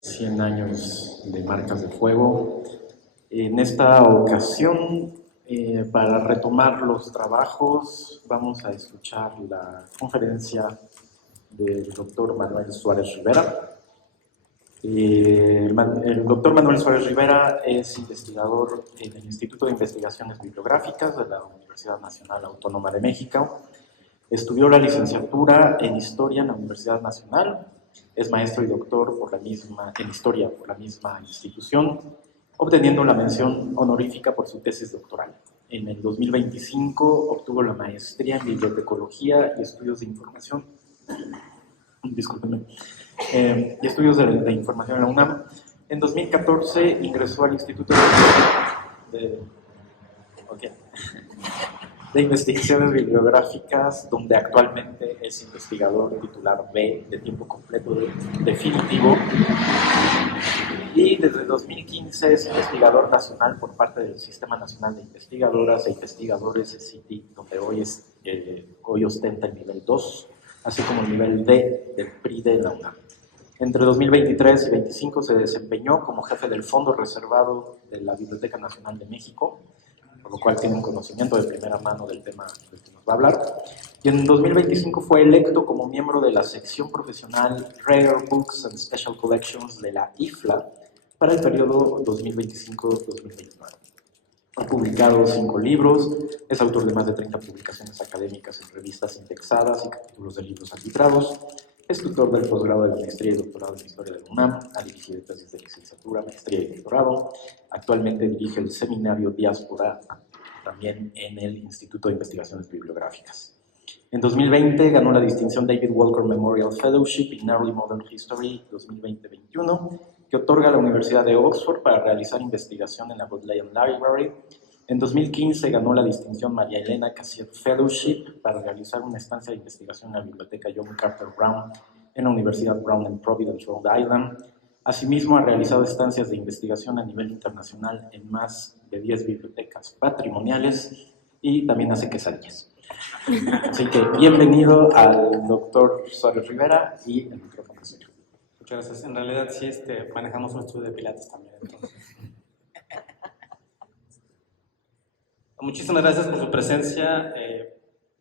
100 años de Marcas de Fuego. En esta ocasión, para retomar los trabajos, vamos a escuchar la conferencia del doctor Manuel Suárez Rivera. El doctor Manuel Suárez Rivera es investigador en el Instituto de Investigaciones Bibliográficas de la Universidad Nacional Autónoma de México. Estudió la licenciatura en Historia en la Universidad Nacional. Es maestro y doctor en Historia por la misma institución, obteniendo la mención honorífica por su tesis doctoral. En el 2025 obtuvo la maestría en Bibliotecología y Estudios de Información. Discúlpenme. Y Estudios de Información en la UNAM. En 2014 ingresó al Instituto de Investigaciones Bibliográficas, donde actualmente es investigador titular B de tiempo completo definitivo, y desde 2015 es investigador nacional por parte del Sistema Nacional de Investigadoras e Investigadores, SITI, donde hoy ostenta el nivel 2, así como el nivel D del PRI de la UNAM. Entre 2023 y 2025 se desempeñó como jefe del Fondo Reservado de la Biblioteca Nacional de México, por lo cual tiene un conocimiento de primera mano del tema del que nos va a hablar. Y en 2025 fue electo como miembro de la sección profesional Rare Books and Special Collections de la IFLA para el periodo 2025-2029. Ha publicado 5 libros, es autor de más de 30 publicaciones académicas en revistas indexadas y capítulos de libros arbitrados. Es tutor del posgrado de la maestría y doctorado en Historia de la UNAM, ha dirigido tesis de licenciatura, maestría y doctorado. Actualmente dirige el seminario Diáspora, también en el Instituto de Investigaciones Bibliográficas. En 2020 ganó la distinción David Walker Memorial Fellowship in Early Modern History 2020-21, que otorga la Universidad de Oxford para realizar investigación en la Bodleian Library. En 2015 ganó la distinción María Elena Cassiet Fellowship para realizar una estancia de investigación en la Biblioteca John Carter Brown en la Universidad Brown en Providence, Rhode Island. Asimismo, ha realizado estancias de investigación a nivel internacional en más de 10 bibliotecas patrimoniales y también hace quesadillas. Así que bienvenido al doctor Suárez Rivera y el micrófono es suyo. Muchas gracias. En realidad sí manejamos un estudio de pilates también. Entonces. Muchísimas gracias por su presencia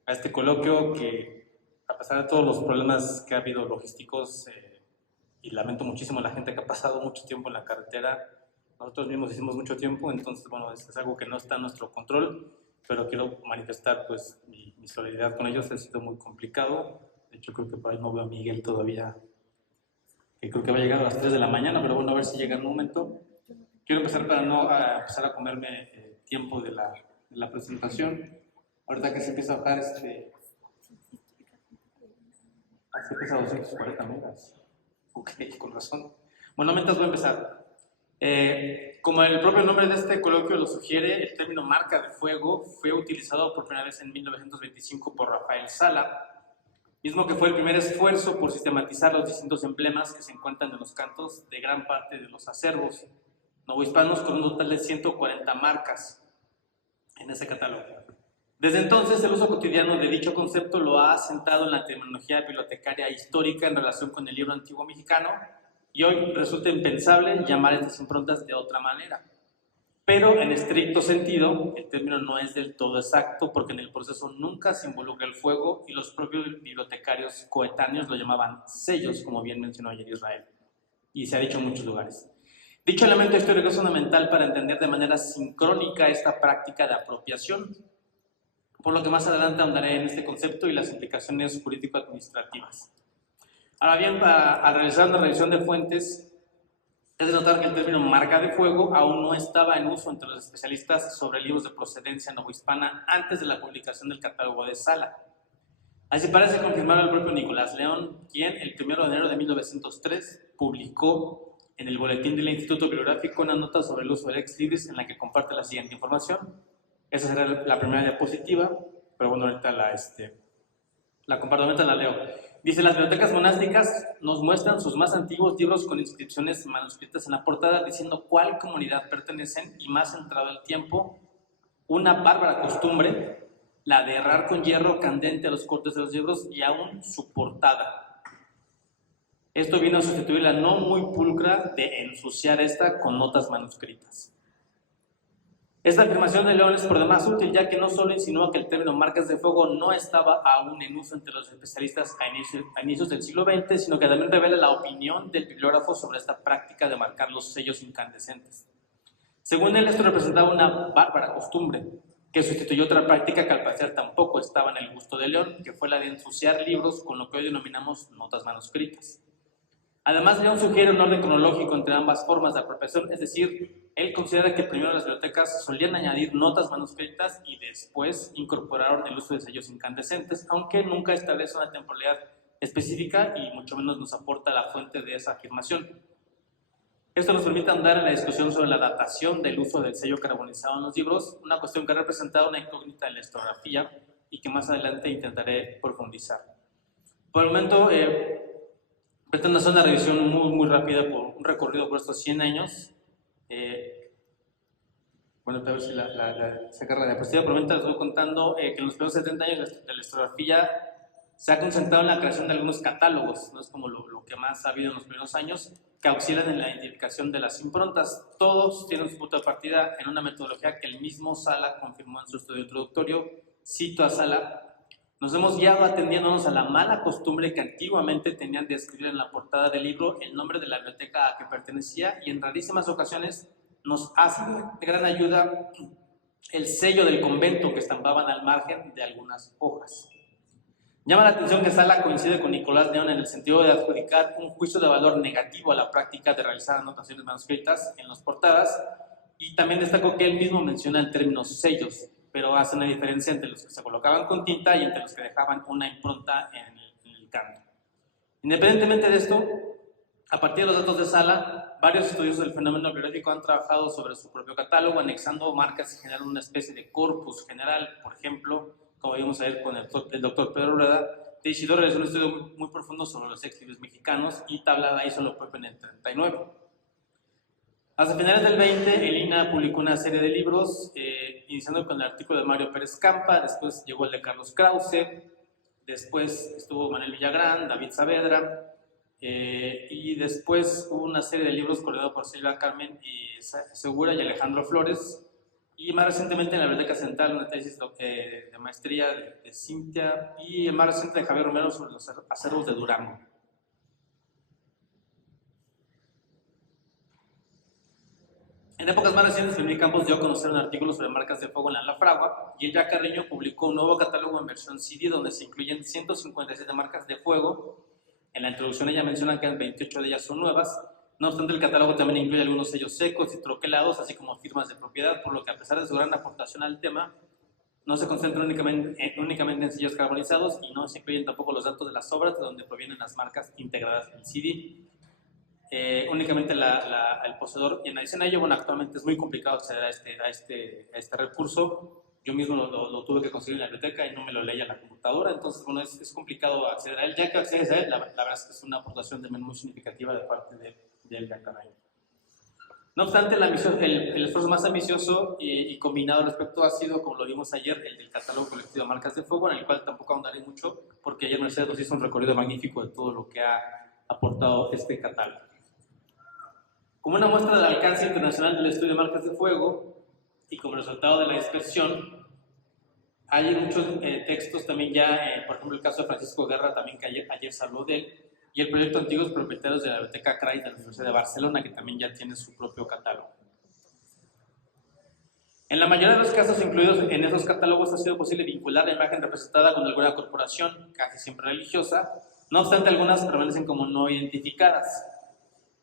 a este coloquio que, a pesar de todos los problemas que ha habido logísticos, y lamento muchísimo a la gente que ha pasado mucho tiempo en la carretera, nosotros mismos hicimos mucho tiempo, entonces bueno, es algo que no está en nuestro control, pero quiero manifestar pues mi solidaridad con ellos. Ha sido muy complicado. De hecho creo que por ahí no veo a Miguel todavía, que creo que va a llegar a las 3 de la mañana, pero bueno, a ver si llega en un momento. Quiero empezar para no empezar a comerme tiempo de la presentación. Ahorita que se empieza a bajar se empieza a 240 megas. Ok, con razón. Bueno, mientras voy a empezar. Como el propio nombre de este coloquio lo sugiere, el término marca de fuego fue utilizado por primera vez en 1925 por Rafael Sala, mismo que fue el primer esfuerzo por sistematizar los distintos emblemas que se encuentran en los cantos de gran parte de los acervos novohispanos, con un total de 140 marcas en ese catálogo. Desde entonces, el uso cotidiano de dicho concepto lo ha asentado en la terminología bibliotecaria histórica en relación con el libro antiguo mexicano, y hoy resulta impensable llamar estas improntas de otra manera. Pero en estricto sentido, el término no es del todo exacto, porque en el proceso nunca se involucra el fuego y los propios bibliotecarios coetáneos lo llamaban sellos, como bien mencionó ayer Israel, y se ha dicho en muchos lugares. Dicho elemento histórico es fundamental para entender de manera sincrónica esta práctica de apropiación, por lo que más adelante ahondaré en este concepto y las implicaciones jurídico-administrativas. Ahora bien, al realizar una revisión de fuentes, es de notar que el término marca de fuego aún no estaba en uso entre los especialistas sobre libros de procedencia novohispana antes de la publicación del catálogo de Sala. Así parece confirmar el propio Nicolás León, quien el 1 de enero de 1903 publicó en el boletín del Instituto Bibliográfico una nota sobre el uso del ex libris en la que comparte la siguiente información. Esa será la primera diapositiva, pero bueno, ahorita la comparto, ahorita la leo. Dice: las bibliotecas monásticas nos muestran sus más antiguos libros con inscripciones manuscritas en la portada diciendo cuál comunidad pertenecen, y más entrado el tiempo, una bárbara costumbre, la de herrar con hierro candente a los cortes de los libros y aún su portada. Esto vino a sustituir la no muy pulcra de ensuciar esta con notas manuscritas. Esta afirmación de León es por demás útil, ya que no solo insinúa que el término marcas de fuego no estaba aún en uso entre los especialistas a inicios del siglo XX, sino que también revela la opinión del bibliógrafo sobre esta práctica de marcar los sellos incandescentes. Según él, esto representaba una bárbara costumbre, que sustituyó otra práctica que al parecer tampoco estaba en el gusto de León, que fue la de ensuciar libros con lo que hoy denominamos notas manuscritas. Además, León sugiere un orden cronológico entre ambas formas de apropiación, es decir, él considera que primero las bibliotecas solían añadir notas manuscritas y después incorporaron el uso de sellos incandescentes, aunque nunca establece una temporalidad específica y mucho menos nos aporta la fuente de esa afirmación. Esto nos permite andar en la discusión sobre la datación del uso del sello carbonizado en los libros, una cuestión que ha representado una incógnita en la historiografía y que más adelante intentaré profundizar. Por el momento, pretendo hacer una revisión muy rápida por un recorrido por estos 100 años. Bueno, a ver si sacar la diapositiva. Por el momento les voy contando que en los primeros 70 años de la historiografía se ha concentrado en la creación de algunos catálogos, no es como lo que más ha habido en los primeros años, que auxilian en la identificación de las improntas. Todos tienen su punto de partida en una metodología que el mismo Sala confirmó en su estudio introductorio. Cito a Sala: nos hemos guiado atendiéndonos a la mala costumbre que antiguamente tenían de escribir en la portada del libro el nombre de la biblioteca a que pertenecía, y en rarísimas ocasiones nos ha sido de gran ayuda el sello del convento que estampaban al margen de algunas hojas. Llama la atención que Sala coincide con Nicolás León en el sentido de adjudicar un juicio de valor negativo a la práctica de realizar anotaciones manuscritas en las portadas, y también destacó que él mismo menciona el término sellos, pero hace una diferencia entre los que se colocaban con tinta y entre los que dejaban una impronta en el canto. Independientemente de esto, a partir de los datos de Sala, varios estudiosos del fenómeno bibliográfico han trabajado sobre su propio catálogo, anexando marcas y generando una especie de corpus general. Por ejemplo, como vimos ayer con el doctor Pedro Rueda, Teixidor realizó un estudio muy profundo sobre los ex-libros mexicanos y Tablada hizo lo propio en el 39. Hacia finales del 20, el INAH publicó una serie de libros, iniciando con el artículo de Mario Pérez Campa, después llegó el de Carlos Krause, después estuvo Manuel Villagrán, David Saavedra, y después hubo una serie de libros coordinados por Silvia Carmen y Segura y Alejandro Flores, y más recientemente en la Biblioteca Central una tesis de maestría de Cintia, y más reciente de Javier Romero sobre los acervos de Durango. En épocas más recientes, Felipe Campos dio a conocer un artículo sobre marcas de fuego en la Fragua, y ella Carreño publicó un nuevo catálogo en versión CD donde se incluyen 157 marcas de fuego. En la introducción ella menciona que 28 de ellas son nuevas. No obstante, el catálogo también incluye algunos sellos secos y troquelados, así como firmas de propiedad, por lo que a pesar de su gran aportación al tema, no se concentra únicamente en sellos carbonizados y no se incluyen tampoco los datos de las obras de donde provienen las marcas integradas en CD. Únicamente el poseedor, y en adición a ello, bueno, actualmente es muy complicado acceder a este recurso. Yo mismo lo tuve que conseguir en la biblioteca y no me lo leía en la computadora, entonces bueno, es complicado acceder a él. Ya que accedes a él, la verdad es que es una aportación también muy significativa de parte de Elvia Carreño. No obstante, el esfuerzo más ambicioso y combinado al respecto ha sido, como lo vimos ayer, el del catálogo colectivo de marcas de fuego, en el cual tampoco ahondaré mucho, porque ayer Mercedes nos hizo un recorrido magnífico de todo lo que ha aportado este catálogo. Como una muestra del alcance internacional del estudio de marcas de fuego y como resultado de la dispersión, hay muchos textos también ya, por ejemplo el caso de Francisco Guerra, también que ayer se habló de él, y el proyecto Antiguos Propietarios de la Biblioteca Cray de la Universidad de Barcelona, que también ya tiene su propio catálogo. En la mayoría de los casos incluidos en esos catálogos ha sido posible vincular la imagen representada con alguna corporación, casi siempre religiosa. No obstante, algunas permanecen como no identificadas.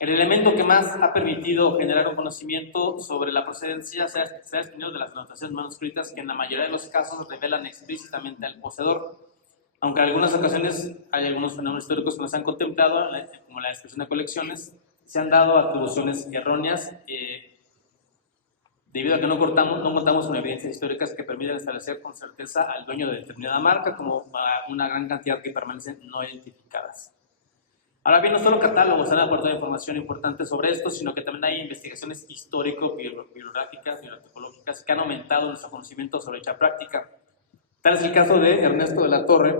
El elemento que más ha permitido generar un conocimiento sobre la procedencia se ha desprendido de las anotaciones manuscritas, que en la mayoría de los casos revelan explícitamente al poseedor, aunque en algunas ocasiones hay algunos fenómenos históricos que no se han contemplado, como la descripción de colecciones, se han dado atribuciones erróneas debido a que no contamos con evidencias históricas que permitan establecer con certeza al dueño de determinada marca, como una gran cantidad que permanecen no identificadas. Ahora bien, no solo catálogos han aportado información importante sobre esto, sino que también hay investigaciones histórico-bibliográficas, bibliotecológicas, que han aumentado nuestro conocimiento sobre dicha práctica. Tal es el caso de Ernesto de la Torre,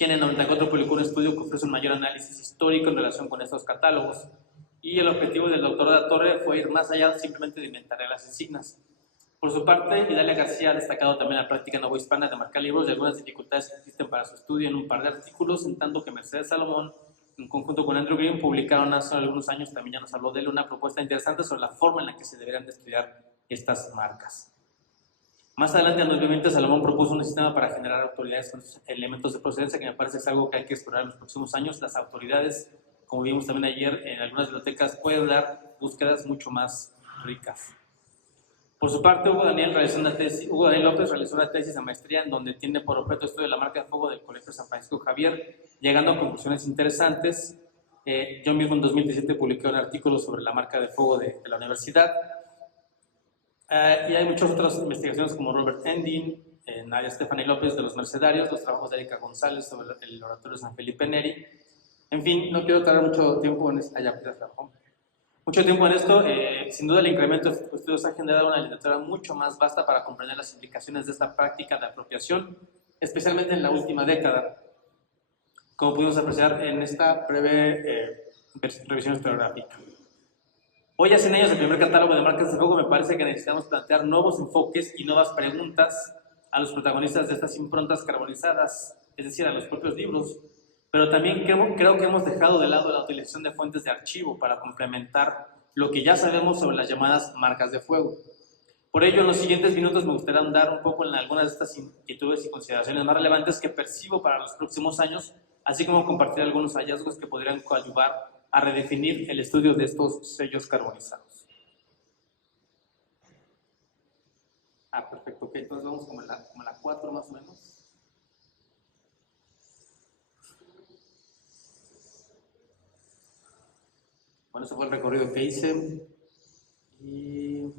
quien en 94 publicó un estudio que ofrece un mayor análisis histórico en relación con estos catálogos. Y el objetivo del doctor de la Torre fue ir más allá simplemente de inventar las insignias. Por su parte, Idalia García ha destacado también la práctica novohispana de marcar libros y algunas dificultades que existen para su estudio en un par de artículos, en tanto que Mercedes Salomón, en conjunto con Andrew Green, publicaron hace algunos años, también ya nos habló de él, una propuesta interesante sobre la forma en la que se deberían de estudiar estas marcas. Más adelante, en 2020, Salomón propuso un sistema para generar autoridades con elementos de procedencia, que me parece que es algo que hay que explorar en los próximos años. Las autoridades, como vimos también ayer, en algunas bibliotecas pueden dar búsquedas mucho más ricas. Por su parte, Hugo Daniel López realizó una tesis de maestría en donde tiene por objeto estudio de la marca de fuego del Colegio San Francisco Javier, llegando a conclusiones interesantes. Yo mismo en 2017 publiqué un artículo sobre la marca de fuego de la universidad. Y hay muchas otras investigaciones como Robert Endin, Nadia Stephanie López de los Mercedarios, los trabajos de Erika González sobre el oratorio San Felipe Neri. En fin, no quiero tardar mucho tiempo en esto. Sin duda el incremento de estos estudios ha generado una literatura mucho más vasta para comprender las implicaciones de esta práctica de apropiación, especialmente en la última década, como pudimos apreciar en esta breve revisión historiográfica. Hoy, a 100 años del primer catálogo de marcas de fuego, me parece que necesitamos plantear nuevos enfoques y nuevas preguntas a los protagonistas de estas improntas carbonizadas, es decir, a los propios libros. Pero también creo que hemos dejado de lado la utilización de fuentes de archivo para complementar lo que ya sabemos sobre las llamadas marcas de fuego. Por ello, en los siguientes minutos me gustaría andar un poco en algunas de estas inquietudes y consideraciones más relevantes que percibo para los próximos años, así como compartir algunos hallazgos que podrían coadyuvar a redefinir el estudio de estos sellos carbonizados. Perfecto, ok, entonces vamos como a la 4 más o menos. Bueno, ese fue el recorrido que hice. Y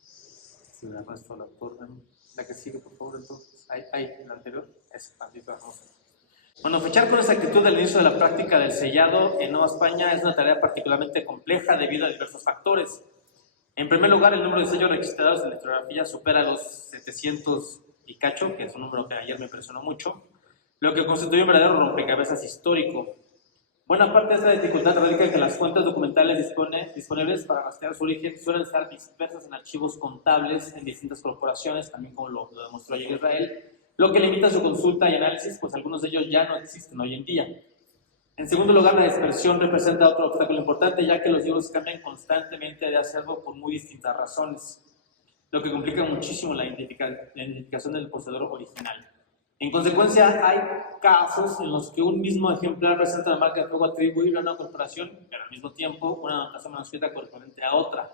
si me arrastro la orden. La que sigue, por favor, entonces. Ahí, la anterior. Esa, así vamos. Bueno, fechar con exactitud el inicio de la práctica del sellado en Nueva España es una tarea particularmente compleja debido a diversos factores. En primer lugar, el número de sellos registrados en la historiografía supera los 700 y cacho, que es un número que ayer me impresionó mucho, lo que constituye un verdadero rompecabezas histórico. Buena parte de esta dificultad radica en que las fuentes documentales disponibles para rastrear su origen suelen estar dispersas en archivos contables en distintas corporaciones, también como lo demostró ayer Israel, lo que limita su consulta y análisis, pues algunos de ellos ya no existen hoy en día. En segundo lugar, la dispersión representa otro obstáculo importante, ya que los libros cambian constantemente de acervo por muy distintas razones, lo que complica muchísimo la identificación del poseedor original. En consecuencia, hay casos en los que un mismo ejemplar presenta la marca de fuego atribuible a una corporación, pero al mismo tiempo una anotación manuscrita correspondiente a otra,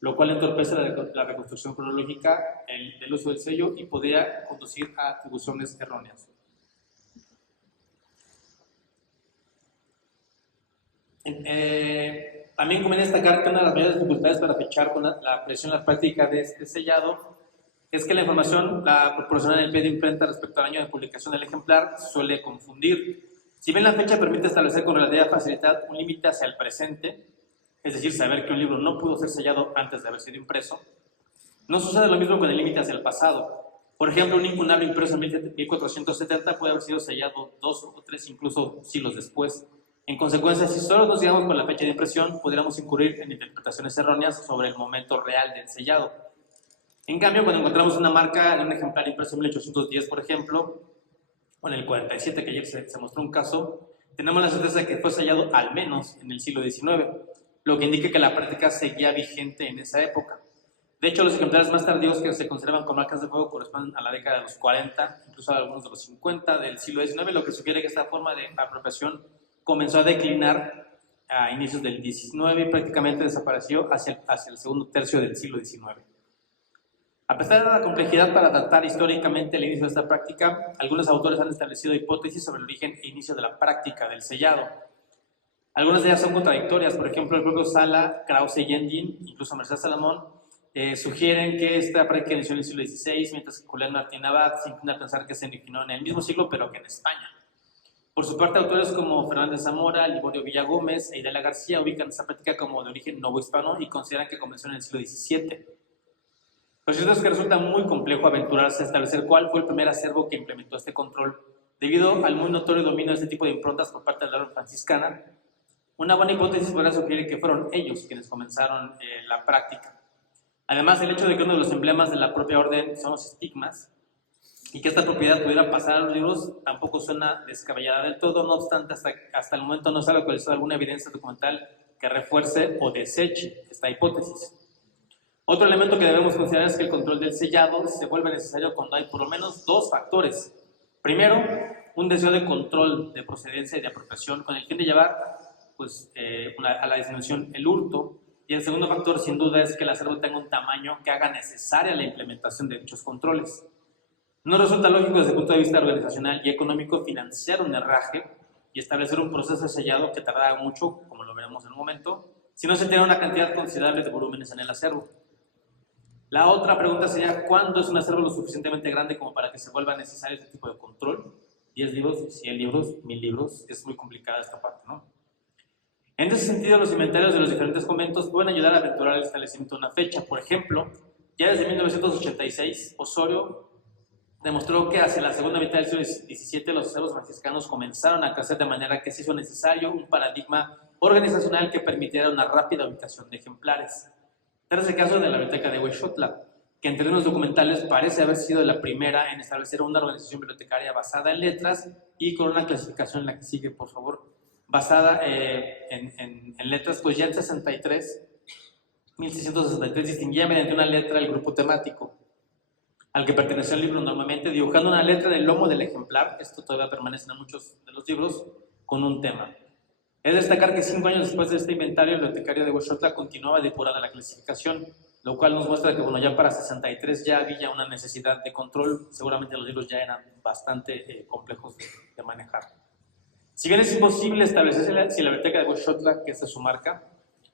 lo cual entorpece la reconstrucción cronológica del uso del sello y podría conducir a atribuciones erróneas. También conviene destacar que una de las mayores dificultades para fechar con la presión en la práctica de este sellado es que la información la proporciona en el pie de imprenta respecto al año de publicación del ejemplar suele confundir. Si bien la fecha permite establecer con relativa facilidad un límite hacia el presente, es decir, saber que un libro no pudo ser sellado antes de haber sido impreso, no sucede lo mismo con el límite hacia el pasado. Por ejemplo, un incunable impreso en 1470 puede haber sido sellado 2 o 3 incluso siglos después. En consecuencia, si solo nos guiamos por la fecha de impresión, podríamos incurrir en interpretaciones erróneas sobre el momento real del sellado. En cambio, cuando encontramos una marca en un ejemplar impreso en 1810, por ejemplo, o en el 47, que ayer se mostró un caso, tenemos la certeza de que fue sellado al menos en el siglo XIX, lo que indica que la práctica seguía vigente en esa época. De hecho, los ejemplares más tardíos que se conservan con marcas de fuego corresponden a la década de los 40, incluso a algunos de los 50 del siglo XIX, lo que sugiere que esta forma de apropiación comenzó a declinar a inicios del XIX y prácticamente desapareció hacia el segundo tercio del siglo XIX. A pesar de la complejidad para datar históricamente el inicio de esta práctica, algunos autores han establecido hipótesis sobre el origen e inicio de la práctica del sellado. Algunas de ellas son contradictorias. Por ejemplo, el propio Sala, Krause y Endin, incluso Mercedes Salomón, sugieren que esta práctica inició en el siglo XVI, mientras que Julián Martín Abad se inclina a pensar que se originó en el mismo siglo, pero que en España. Por su parte, autores como Fernández Zamora, Liborio Villagómez e Idalia García ubican esta práctica como de origen novohispano y consideran que comenzó en el siglo XVII. Lo cierto es que resulta muy complejo aventurarse a establecer cuál fue el primer acervo que implementó este control, debido al muy notorio dominio de este tipo de improntas por parte de la orden franciscana. Una buena hipótesis podría sugerir que fueron ellos quienes comenzaron la práctica. Además, el hecho de que uno de los emblemas de la propia orden son los estigmas, y que esta propiedad pudiera pasar a los libros, tampoco suena descabellada del todo. No obstante, hasta el momento no se ha localizado alguna evidencia documental que refuerce o deseche esta hipótesis. Otro elemento que debemos considerar es que el control del sellado se vuelve necesario cuando hay por lo menos dos factores. Primero, un deseo de control de procedencia y de apropiación con el fin de llevar a la disminución el hurto. Y el segundo factor, sin duda, es que el acervo tenga un tamaño que haga necesaria la implementación de dichos controles. No resulta lógico desde el punto de vista organizacional y económico financiar un herraje y establecer un proceso de sellado que tardará mucho, como lo veremos en un momento, si no se tiene una cantidad considerable de volúmenes en el acervo. La otra pregunta sería, ¿cuándo es un acervo lo suficientemente grande como para que se vuelva necesario este tipo de control? 10 libros, 100 libros, 1000 libros, es muy complicada esta parte, ¿no? En ese sentido, los inventarios de los diferentes conventos pueden ayudar a aventurar el establecimiento de una fecha. Por ejemplo, ya desde 1986, Osorio demostró que hacia la segunda mitad del siglo XVII los acervos franciscanos comenzaron a crecer de manera que se hizo necesario un paradigma organizacional que permitiera una rápida ubicación de ejemplares. Tal es el caso de la Biblioteca de Huexotla, que en términos documentales parece haber sido la primera en establecer una organización bibliotecaria basada en letras y con una clasificación en la que sigue, por favor, basada en letras, pues ya en 1663 distinguía mediante una letra el grupo temático al que pertenecía el libro, normalmente dibujando una letra en el lomo del ejemplar. Esto todavía permanece en muchos de los libros, con un tema. Es de destacar que 5 años después de este inventario, el bibliotecario de Huexotla continuaba depurada la clasificación, lo cual nos muestra que, bueno, ya para 63 ya había una necesidad de control. Seguramente los libros ya eran bastante complejos de manejar. Si bien es imposible establecer si la biblioteca de Huexotla, que esta es su marca,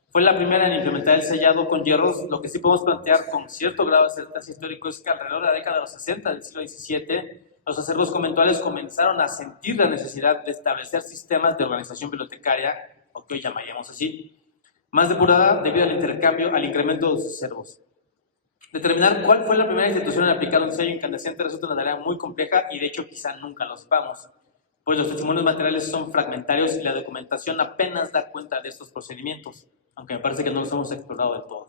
fue la primera en implementar el sellado con hierros, lo que sí podemos plantear con cierto grado de certeza histórico es que alrededor de la década de los 60 del siglo XVII, los acervos conventuales comenzaron a sentir la necesidad de establecer sistemas de organización bibliotecaria, o que hoy llamaríamos así, más depurada debido al intercambio, al incremento de los acervos. Determinar cuál fue la primera institución en aplicar un sello incandescente resulta una tarea muy compleja y de hecho quizá nunca lo sepamos, pues los testimonios materiales son fragmentarios y la documentación apenas da cuenta de estos procedimientos, aunque me parece que no los hemos explorado del todo.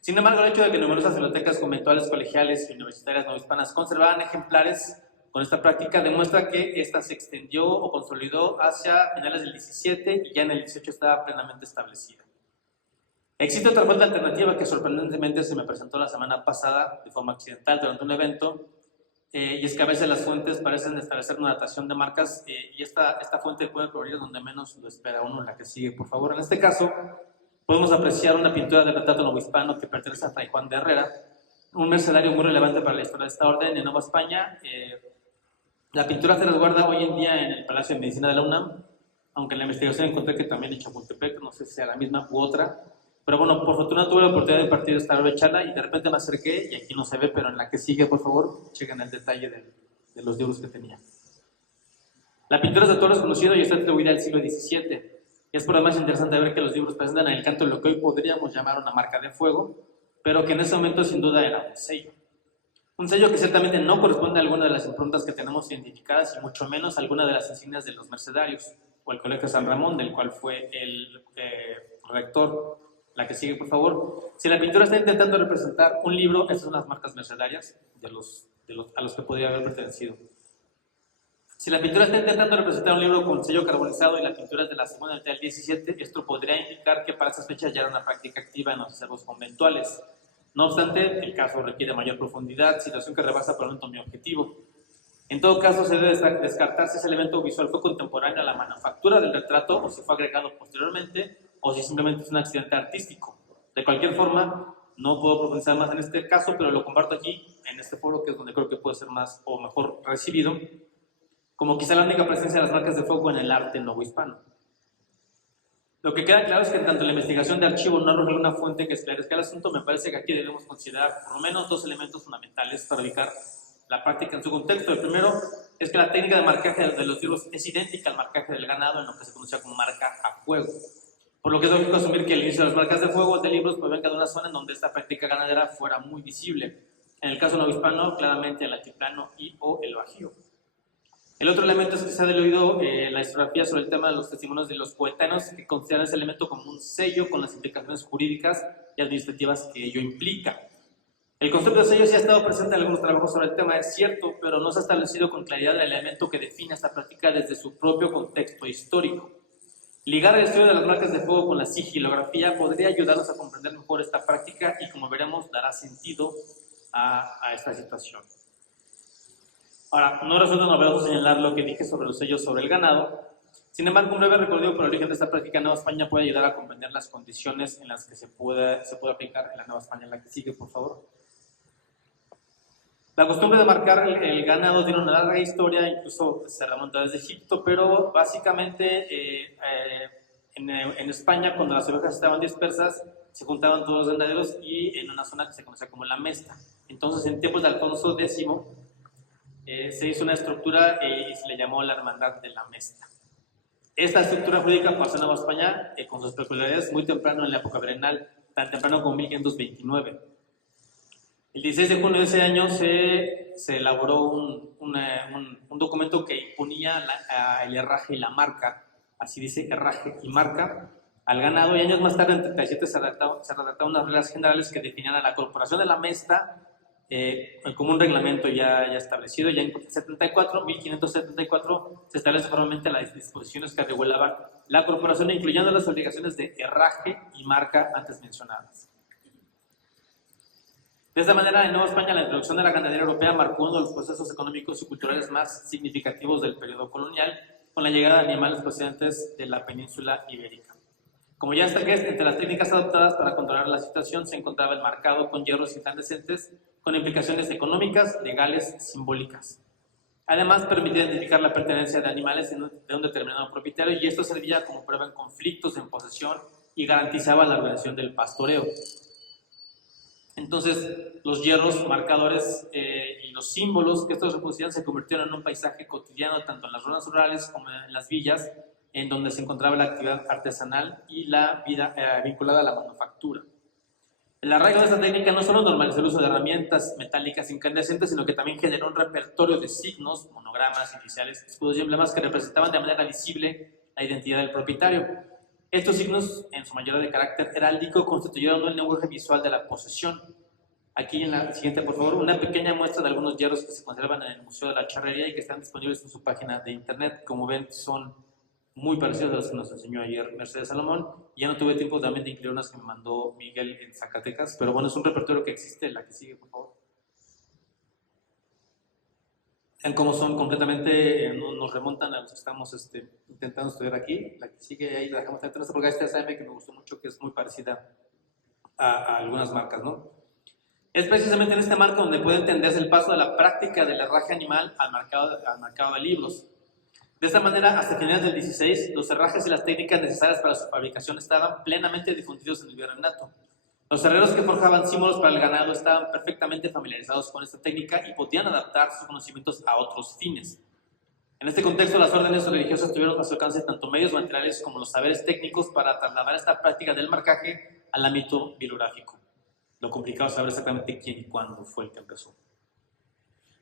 Sin embargo, el hecho de que numerosas bibliotecas conventuales, colegiales y universitarias novohispanas conservaban ejemplares con esta práctica demuestra que esta se extendió o consolidó hacia finales del 17 y ya en el 18 estaba plenamente establecida. Existe otra fuente alternativa que sorprendentemente se me presentó la semana pasada de forma accidental durante un evento, y es que a veces las fuentes parecen establecer una datación de marcas, y esta fuente puede provenir donde menos lo espera uno. La que sigue, por favor. En este caso, podemos apreciar una pintura del retrato novohispano que pertenece a Fray Juan de Herrera, un mercenario muy relevante para la historia de esta orden en Nueva España. La pintura se resguarda hoy en día en el Palacio de Medicina de la UNAM, aunque en la investigación encontré que también en Chapultepec, no sé si sea la misma u otra. Pero bueno, por fortuna tuve la oportunidad de partir esta charla y de repente me acerqué, y aquí no se ve, pero en la que sigue, por favor, chequen el detalle de los libros que tenía. La pintura de Toro es conocido y está atribuida al siglo XVII. Es por demás interesante ver que los libros presentan el canto de lo que hoy podríamos llamar una marca de fuego, pero que en ese momento sin duda era un sello. Un sello que ciertamente no corresponde a alguna de las improntas que tenemos identificadas y mucho menos a alguna de las insignias de los mercedarios o el Colegio San Ramón, del cual fue el rector. La que sigue, por favor. Si la pintura está intentando representar un libro, estas son las marcas mercedarias a los que podría haber pertenecido. Si la pintura está intentando representar un libro con sello carbonizado y la pintura es de la segunda mitad del 17, esto podría indicar que para esas fechas ya era una práctica activa en los acervos conventuales. No obstante, el caso requiere mayor profundidad, situación que rebasa por el momento mi objetivo. En todo caso, se debe descartar si ese elemento visual fue contemporáneo a la manufactura del retrato o si fue agregado posteriormente, o si simplemente es un accidente artístico. De cualquier forma, no puedo profundizar más en este caso, pero lo comparto aquí, en este foro, que es donde creo que puede ser más o mejor recibido, como quizá la única presencia de las marcas de fuego en el arte novohispano. Lo que queda claro es que tanto la investigación de archivo no arroja una fuente que esclarezca el asunto. Me parece que aquí debemos considerar por lo menos dos elementos fundamentales para ubicar la práctica en su contexto. El primero es que la técnica de marcaje de los libros es idéntica al marcaje del ganado en lo que se conocía como marca a fuego. Por lo que es lógico asumir que el inicio de las marcas de fuego de libros provenga de una zona en donde esta práctica ganadera fuera muy visible. En el caso novohispano, claramente el altiplano y o el bajío. El otro elemento es que se ha diluido la historiografía sobre el tema de los testimonios de los coetáneos, que consideran ese elemento como un sello con las implicaciones jurídicas y administrativas que ello implica. El concepto de sello sí ha estado presente en algunos trabajos sobre el tema, es cierto, pero no se ha establecido con claridad el elemento que define esta práctica desde su propio contexto histórico. Ligar el estudio de las marcas de fuego con la sigilografía podría ayudarnos a comprender mejor esta práctica y, como veremos, dará sentido a esta situación. Ahora, no resulta novedoso señalar lo que dije sobre los sellos sobre el ganado. Sin embargo, un breve recorrido por el origen de esta práctica en Nueva España puede ayudar a comprender las condiciones en las que se puede aplicar en la Nueva España. La que sigue, por favor. La costumbre de marcar el ganado tiene una larga historia, incluso se remonta desde Egipto, pero básicamente en España, cuando las ovejas estaban dispersas, se juntaban todos los ganaderos y en una zona que se conocía como la Mesta. Entonces, en tiempos de Alfonso X, se hizo una estructura y se le llamó la Hermandad de la Mesta. Esta estructura jurídica pasó a Nueva España con sus peculiaridades muy temprano en la época virreinal, tan temprano como 1529. El 16 de junio de ese año se elaboró un documento que imponía el herraje y la marca, así dice, herraje y marca, al ganado, y años más tarde, en 37, se redactaron unas reglas generales que definían a la corporación de la Mesta como un reglamento ya establecido. Ya en 1574 se establecen formalmente las disposiciones que regulaban la corporación, incluyendo las obligaciones de herraje y marca antes mencionadas. De esta manera, en Nueva España, la introducción de la ganadería europea marcó uno de los procesos económicos y culturales más significativos del periodo colonial, con la llegada de animales procedentes de la península ibérica. Como ya está que entre las técnicas adoptadas para controlar la situación se encontraba el marcado con hierros incandescentes, con implicaciones económicas, legales, simbólicas. Además, permitía identificar la pertenencia de animales de un determinado propietario, y esto servía como prueba en conflictos en posesión y garantizaba la organización del pastoreo. Entonces, los hierros, marcadores y los símbolos que estos reproducían se convirtieron en un paisaje cotidiano tanto en las zonas rurales como en las villas, en donde se encontraba la actividad artesanal y la vida vinculada a la manufactura. El arraigo de esta técnica no solo normalizó el uso de herramientas metálicas incandescentes, sino que también generó un repertorio de signos, monogramas, iniciales, escudos y emblemas que representaban de manera visible la identidad del propietario. Estos signos, en su mayoría de carácter heráldico, constituyeron el lenguaje visual de la posesión. Aquí en la siguiente, por favor, una pequeña muestra de algunos hierros que se conservan en el Museo de la Charrería y que están disponibles en su página de internet. Como ven, son muy parecidos a los que nos enseñó ayer Mercedes Salomón. Ya no tuve tiempo también de incluir unas que me mandó Miguel en Zacatecas, pero bueno, es un repertorio que existe. La que sigue, por favor. Vean cómo son completamente, nos remontan a los que estamos intentando estudiar aquí. La que sigue, ahí la dejamos atrás, porque esta es AM que me gustó mucho, que es muy parecida a algunas marcas, ¿no? Es precisamente en este marco donde puede entenderse el paso de la práctica del herraje animal al mercado de libros. De esta manera, hasta finales del 16, los herrajes y las técnicas necesarias para su fabricación estaban plenamente difundidos en el virreinato. Los herreros que forjaban símbolos para el ganado estaban perfectamente familiarizados con esta técnica y podían adaptar sus conocimientos a otros fines. En este contexto, las órdenes religiosas tuvieron a su alcance tanto medios materiales como los saberes técnicos para trasladar esta práctica del marcaje al ámbito bibliográfico. Lo complicado es saber exactamente quién y cuándo fue el que empezó.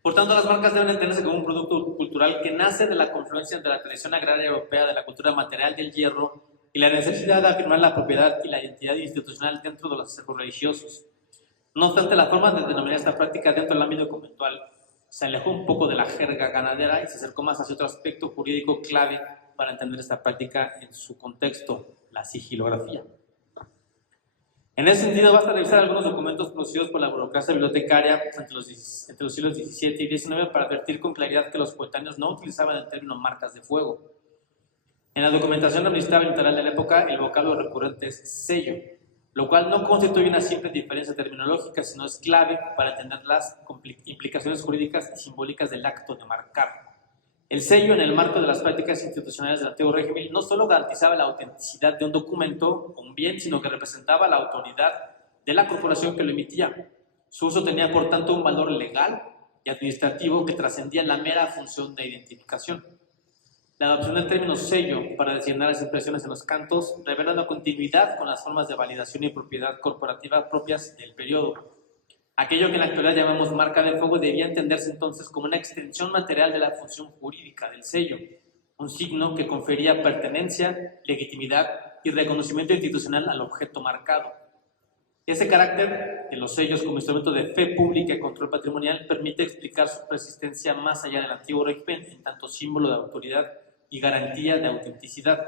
Por tanto, las marcas deben entenderse como un producto cultural que nace de la confluencia entre la tradición agraria europea, de la cultura material del hierro y la necesidad de afirmar la propiedad y la identidad institucional dentro de los acervos religiosos. No obstante, la forma de denominar esta práctica dentro del ámbito conventual se alejó un poco de la jerga ganadera y se acercó más hacia otro aspecto jurídico clave para entender esta práctica en su contexto, la sigilografía. En ese sentido, basta revisar algunos documentos producidos por la burocracia bibliotecaria entre los siglos XVII y XIX para advertir con claridad que los coetáneos no utilizaban el término marcas de fuego. En la documentación administrativa literal de la época, el vocablo recurrente es sello, lo cual no constituye una simple diferencia terminológica, sino es clave para entender las implicaciones jurídicas y simbólicas del acto de marcar. El sello, en el marco de las prácticas institucionales del antiguo régimen, no solo garantizaba la autenticidad de un documento o un bien, sino que representaba la autoridad de la corporación que lo emitía. Su uso tenía, por tanto, un valor legal y administrativo que trascendía la mera función de identificación. La adopción del término sello para designar las impresiones en los cantos revela una continuidad con las formas de validación y propiedad corporativa propias del periodo. Aquello que en la actualidad llamamos marca de fuego debía entenderse entonces como una extensión material de la función jurídica del sello, un signo que confería pertenencia, legitimidad y reconocimiento institucional al objeto marcado. Ese carácter de los sellos como instrumento de fe pública y control patrimonial permite explicar su persistencia más allá del antiguo régimen en tanto símbolo de autoridad y garantía de autenticidad.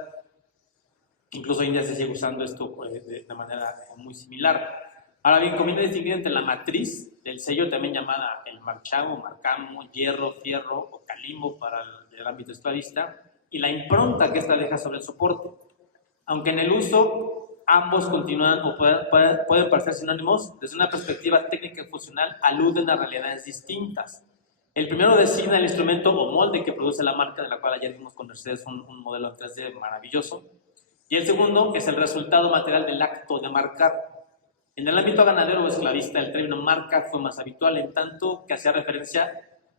Incluso hoy en día se sigue usando esto de manera muy similar. Ahora bien, conviene distinguir entre la matriz del sello, también llamada el marchamo, marcamo, hierro, fierro o calimbo para el ámbito esclavista, y la impronta que ésta deja sobre el soporte. Aunque en el uso ambos continúan o pueden parecer sinónimos, desde una perspectiva técnica y funcional aluden a realidades distintas. El primero designa el instrumento o molde que produce la marca, de la cual ayer vimos con Mercedes un modelo en 3D maravilloso, y el segundo es el resultado material del acto de marcar. En el ámbito ganadero o esclavista, el término marca fue más habitual, en tanto que hacía referencia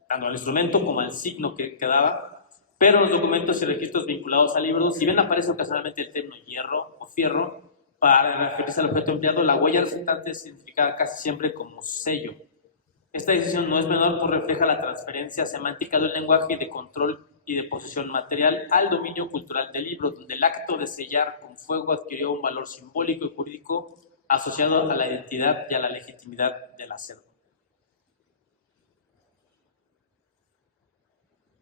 tanto al instrumento como al signo que daba, pero los documentos y registros vinculados al libro, si bien aparece ocasionalmente el término hierro o fierro, para referirse al objeto empleado, la huella resultante se identifica casi siempre como sello. Esta decisión no es menor, pues refleja la transferencia semántica del lenguaje y de control y de posesión material al dominio cultural del libro, donde el acto de sellar con fuego adquirió un valor simbólico y jurídico asociado a la identidad y a la legitimidad del acervo.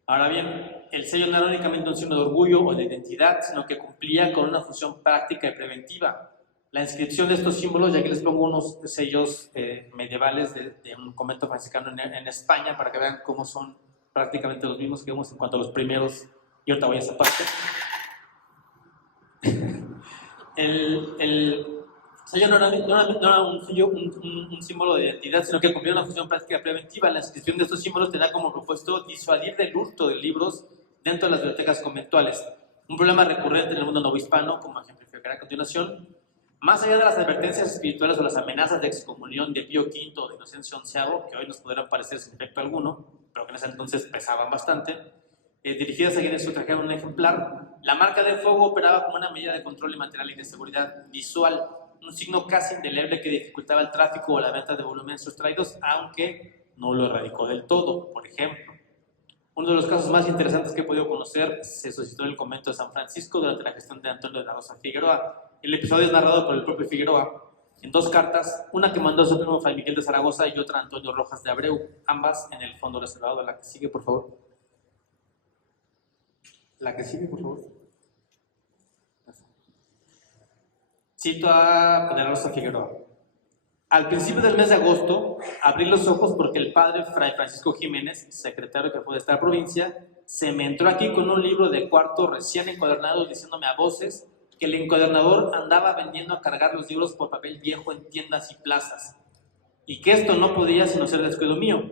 Ahora bien, el sello no era únicamente un signo de orgullo o de identidad, sino que cumplía con una función práctica y preventiva. La inscripción de estos símbolos, y aquí les pongo unos sellos medievales de un convento franciscano en España, para que vean cómo son prácticamente los mismos que vemos en cuanto a los primeros, y ahorita voy a esa parte. El sello no era un símbolo de identidad, sino que cumplía una función práctica preventiva. La inscripción de estos símbolos tenía como propósito disuadir del hurto de libros dentro de las bibliotecas conventuales, un problema recurrente en el mundo novohispano, como ejemplificaré a continuación. Más allá de las advertencias espirituales o las amenazas de excomunión de Pío V o de Inocencio XI, que hoy nos podrán parecer sin efecto alguno, pero que en ese entonces pesaban bastante, dirigidas a quienes sustrajeron un ejemplar, la marca de fuego operaba como una medida de control material y de seguridad visual, un signo casi indeleble que dificultaba el tráfico o la venta de volúmenes sustraídos, aunque no lo erradicó del todo. Por ejemplo, uno de los casos más interesantes que he podido conocer se suscitó en el convento de San Francisco durante la gestión de Antonio de la Rosa Figueroa. El episodio es narrado por el propio Figueroa en dos cartas, una que mandó a su primo Fray Miguel de Zaragoza y otra a Antonio Rojas de Abreu, ambas en el fondo reservado. La que sigue, por favor. La que sigue, por favor. Cito a de la Rosa Figueroa. Al principio del mes de agosto, abrí los ojos porque el padre Fray Francisco Jiménez, secretario que fue de esta provincia, se me entró aquí con un libro de cuarto recién encuadernado diciéndome a voces que el encuadernador andaba vendiendo a cargar los libros por papel viejo en tiendas y plazas, y que esto no podía sino ser descuido mío,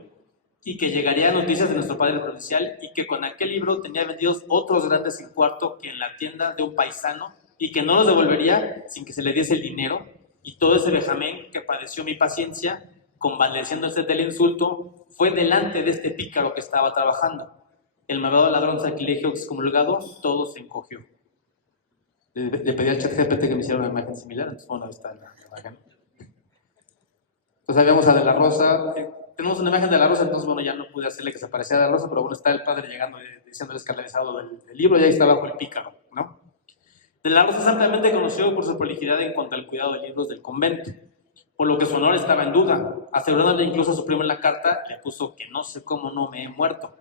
y que llegaría a noticias de nuestro padre provincial, y que con aquel libro tenía vendidos otros grandes en cuarto que en la tienda de un paisano, y que no los devolvería sin que se le diese el dinero, y todo ese vejamen que padeció mi paciencia, convaleciéndose del insulto, fue delante de este pícaro que estaba trabajando. El malvado ladrón sacrilegio excomulgado, todo se encogió. Le pedí al chat GPT que me hiciera una imagen similar, entonces bueno, ahí está la imagen. Entonces ahí vemos a De la Rosa, tenemos una imagen de La Rosa, entonces bueno, ya no pude hacerle que se pareciera a De la Rosa, pero bueno, está el padre llegando diciendo el escandalizado del libro, y ahí está abajo el pícaro, ¿no? De la Rosa es ampliamente conocido por su prolijidad en cuanto al cuidado de libros del convento, por lo que su honor estaba en duda, asegurándole incluso a su primo en la carta, le puso que no sé cómo no me he muerto.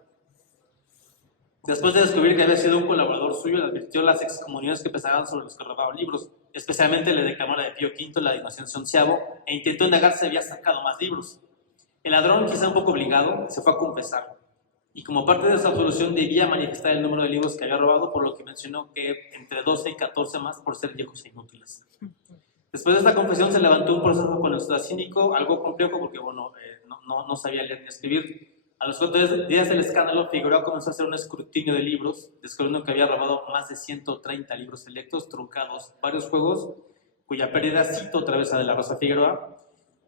Después de descubrir que había sido un colaborador suyo, le advirtió las excomuniones que pesaban sobre los que robaban libros, especialmente le declamó la de Pío V, la de Inocencio XI, e intentó indagar si había sacado más libros. El ladrón, quizá un poco obligado, se fue a confesar, y como parte de su absolución debía manifestar el número de libros que había robado, por lo que mencionó que entre 12 y 14 más por ser viejos e inútiles. Después de esta confesión se levantó un proceso con el cínico, algo complejo porque bueno, no sabía leer ni escribir. A los 4 días del escándalo, Figueroa comenzó a hacer un escrutinio de libros, descubriendo que había robado más de 130 libros selectos, truncados, varios juegos, cuya pérdida, cito otra vez a De la Rosa Figueroa,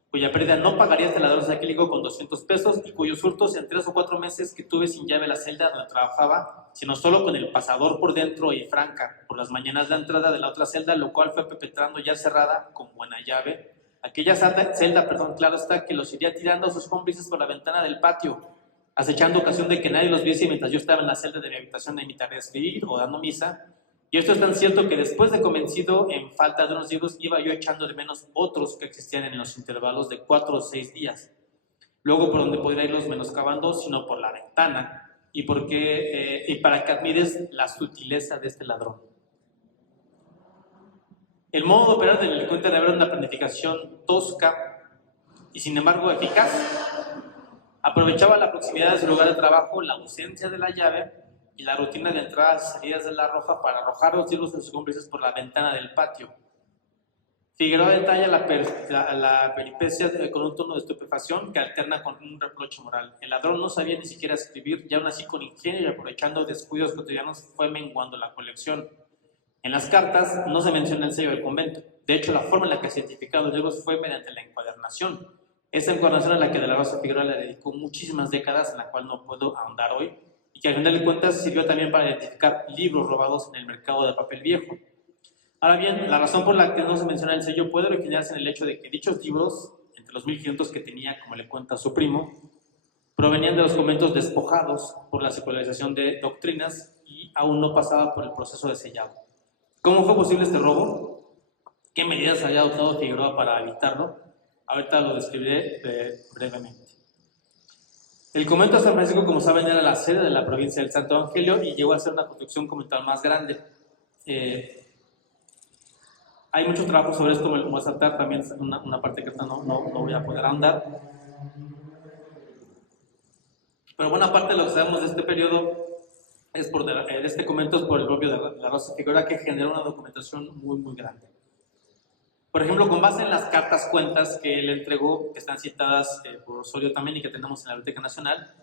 cuya pérdida no pagaría este ladrón saquílico con 200 pesos y cuyos hurtos en 3 o 4 meses que tuve sin llave la celda donde trabajaba, sino solo con el pasador por dentro y franca por las mañanas la entrada de la otra celda, lo cual fue perpetrando ya cerrada con buena llave Aquella celda, claro está, que los iría tirando a sus cómplices por la ventana del patio, acechando ocasión de que nadie los viese mientras yo estaba en la celda de mi habitación de mi tarea de escribir o dando misa. Y esto es tan cierto que después de convencido en falta de unos libros, iba yo echando de menos otros que existían en los intervalos de 4 o 6 días. Luego, por donde podría irlos menoscabando, sino por la ventana, y para que admires la sutileza de este ladrón. El modo de operar del delincuente debe haber una planificación tosca y sin embargo eficaz. Aprovechaba la proximidad de su lugar de trabajo, la ausencia de la llave y la rutina de entradas y salidas de la roja para arrojar los libros de sus cómplices por la ventana del patio. Figueroa detalla la peripecia con un tono de estupefacción que alterna con un reproche moral. El ladrón no sabía ni siquiera escribir, y aún así con ingenio y aprovechando descuidos cotidianos fue menguando la colección. En las cartas no se menciona el sello del convento. De hecho, la forma en la que se identificaron los libros fue mediante la encuadernación. Esa encuadernación a la que De la Rosa Figueroa le dedicó muchísimas décadas, en la cual no puedo ahondar hoy, y que al final de cuentas sirvió también para identificar libros robados en el mercado de papel viejo. Ahora bien, la razón por la que no se menciona el sello puede originarse en el hecho de que dichos libros, entre los 1500 que tenía, como le cuenta su primo, provenían de los conventos despojados por la secularización de doctrinas y aún no pasaba por el proceso de sellado. ¿Cómo fue posible este robo? ¿Qué medidas había adoptado Figueroa para evitarlo? Ahorita lo describiré brevemente. El convento de San Francisco, como saben, era la sede de la provincia del Santo Evangelio y llegó a ser una construcción conventual más grande. Hay mucho trabajo sobre esto, me lo voy a saltar también, una parte que no voy a poder ahondar. Pero buena parte de lo que sabemos de este periodo de este convento es por el propio De la Rosa Figueroa, que generó una documentación muy, muy grande. Por ejemplo, con base en las cartas cuentas que él entregó, que están citadas por Osorio también y que tenemos en la Biblioteca Nacional,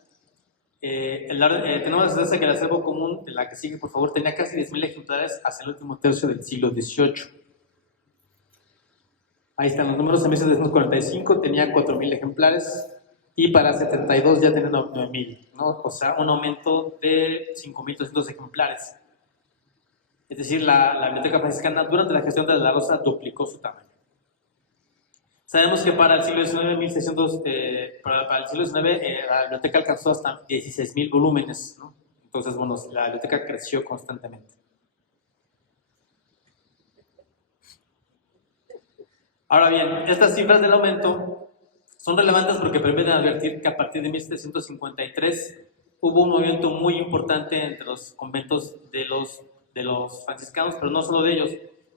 tenemos la certeza que el acervo común, de la que sigue, por favor, tenía casi 10.000 ejemplares hacia el último tercio del siglo XVIII. Ahí están los números. En 1745 tenía 4.000 ejemplares y para 72 ya tenía 9.000, ¿no? O sea, un aumento de 5.200 ejemplares. Es decir, la Biblioteca Franciscana durante la gestión de De la Rosa duplicó su tamaño. Sabemos que para el siglo XIX, para el siglo XIX la biblioteca alcanzó hasta 16.000 volúmenes, ¿no? Entonces, bueno, la biblioteca creció constantemente. Ahora bien, estas cifras del aumento son relevantes porque permiten advertir que a partir de 1753 hubo un movimiento muy importante entre los conventos de los franciscanos, pero no solo de ellos.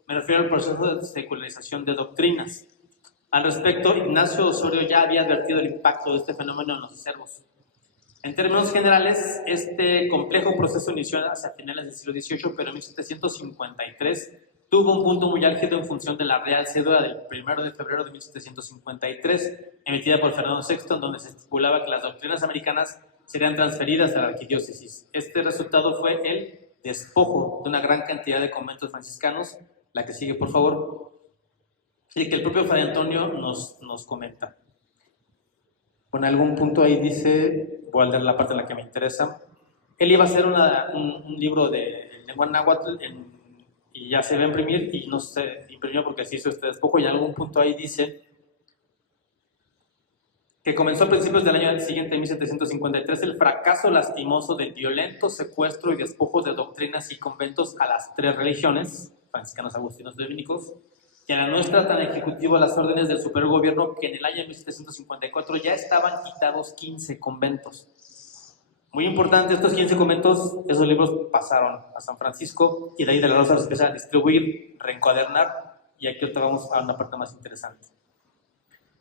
Me refiero al proceso de secularización de doctrinas. Al respecto, Ignacio Osorio ya había advertido el impacto de este fenómeno en los acervos. En términos generales, este complejo proceso inició hacia finales del siglo XVIII, pero en 1753 tuvo un punto muy álgido en función de la Real Cédula del 1 de febrero de 1753, emitida por Fernando VI, en donde se estipulaba que las doctrinas americanas serían transferidas a la arquidiócesis. Este resultado fue el despojo de una gran cantidad de conventos franciscanos, la que sigue por favor, y que el propio Fray Antonio nos comenta. Bueno, en algún punto ahí dice, voy a leer la parte en la que me interesa, él iba a hacer un libro de lengua náhuatl y ya se va a imprimir y no se imprimió porque se hizo este despojo, y en algún punto ahí dice que comenzó a principios del año siguiente, en 1753, el fracaso lastimoso del violento secuestro y despojo de doctrinas y conventos a las 3 religiones, franciscanos, agustinos, dominicos, y a la nuestra tan ejecutivo las órdenes del supergobierno que en el año 1754 ya estaban quitados 15 conventos. Muy importante, estos 15 conventos, esos libros pasaron a San Francisco y de ahí De la Rosa los empieza a distribuir, reencuadernar, y aquí ahorita vamos a una parte más interesante.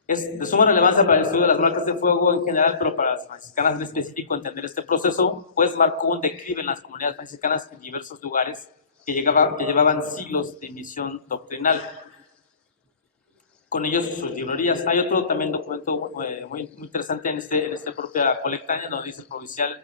Es de suma relevancia para el estudio de las marcas de fuego en general, pero para las franciscanas en específico entender este proceso, pues marcó un declive en las comunidades franciscanas en diversos lugares que llevaban siglos de misión doctrinal. Con ellos sus librerías. Hay otro también documento muy interesante en esta propia colectánea, donde dice el provincial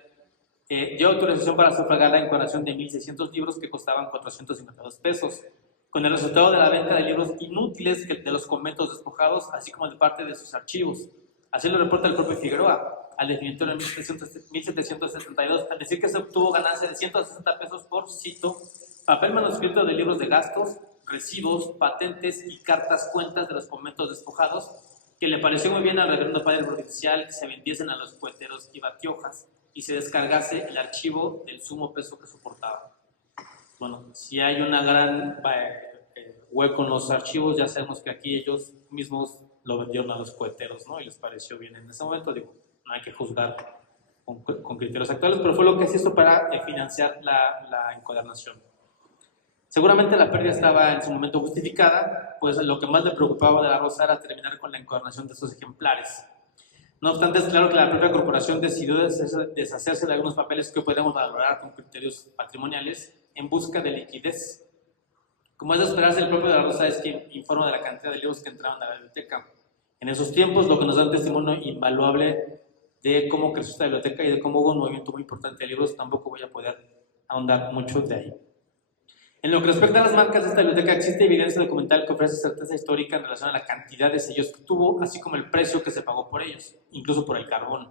dio autorización para sufragar la encuadernación de 1.600 libros que costaban 452 pesos, con el resultado de la venta de libros inútiles de los conventos despojados, así como de parte de sus archivos. Así lo reporta el propio Figueroa, al definitorio en 1772, al decir que se obtuvo ganancia de 160 pesos por, cito, papel manuscrito de libros de gastos, recibos, patentes y cartas cuentas de los conventos despojados, que le pareció muy bien al reverendo padre provincial que se vendiesen a los poeteros y batiojas y se descargase el archivo del sumo peso que soportaba. Bueno, si hay una gran hueco en los archivos, ya sabemos que aquí ellos mismos lo vendieron a los coheteros, ¿no? Y les pareció bien en ese momento. Digo, no hay que juzgar con criterios actuales, pero fue lo que se hizo para financiar la encuadernación. Seguramente la pérdida estaba en su momento justificada, pues lo que más le preocupaba de la Rosa era terminar con la encuadernación de estos ejemplares. No obstante, es claro que la propia corporación decidió deshacerse de algunos papeles que podemos valorar con criterios patrimoniales en busca de liquidez. Como es de esperarse, el propio de la Rosa es quien informa de la cantidad de libros que entraban a la biblioteca. En esos tiempos, lo que nos da un testimonio invaluable de cómo creció esta biblioteca y de cómo hubo un movimiento muy importante de libros, tampoco voy a poder ahondar mucho de ahí. En lo que respecta a las marcas de esta biblioteca, existe evidencia documental que ofrece certeza histórica en relación a la cantidad de sellos que tuvo, así como el precio que se pagó por ellos, incluso por el carbón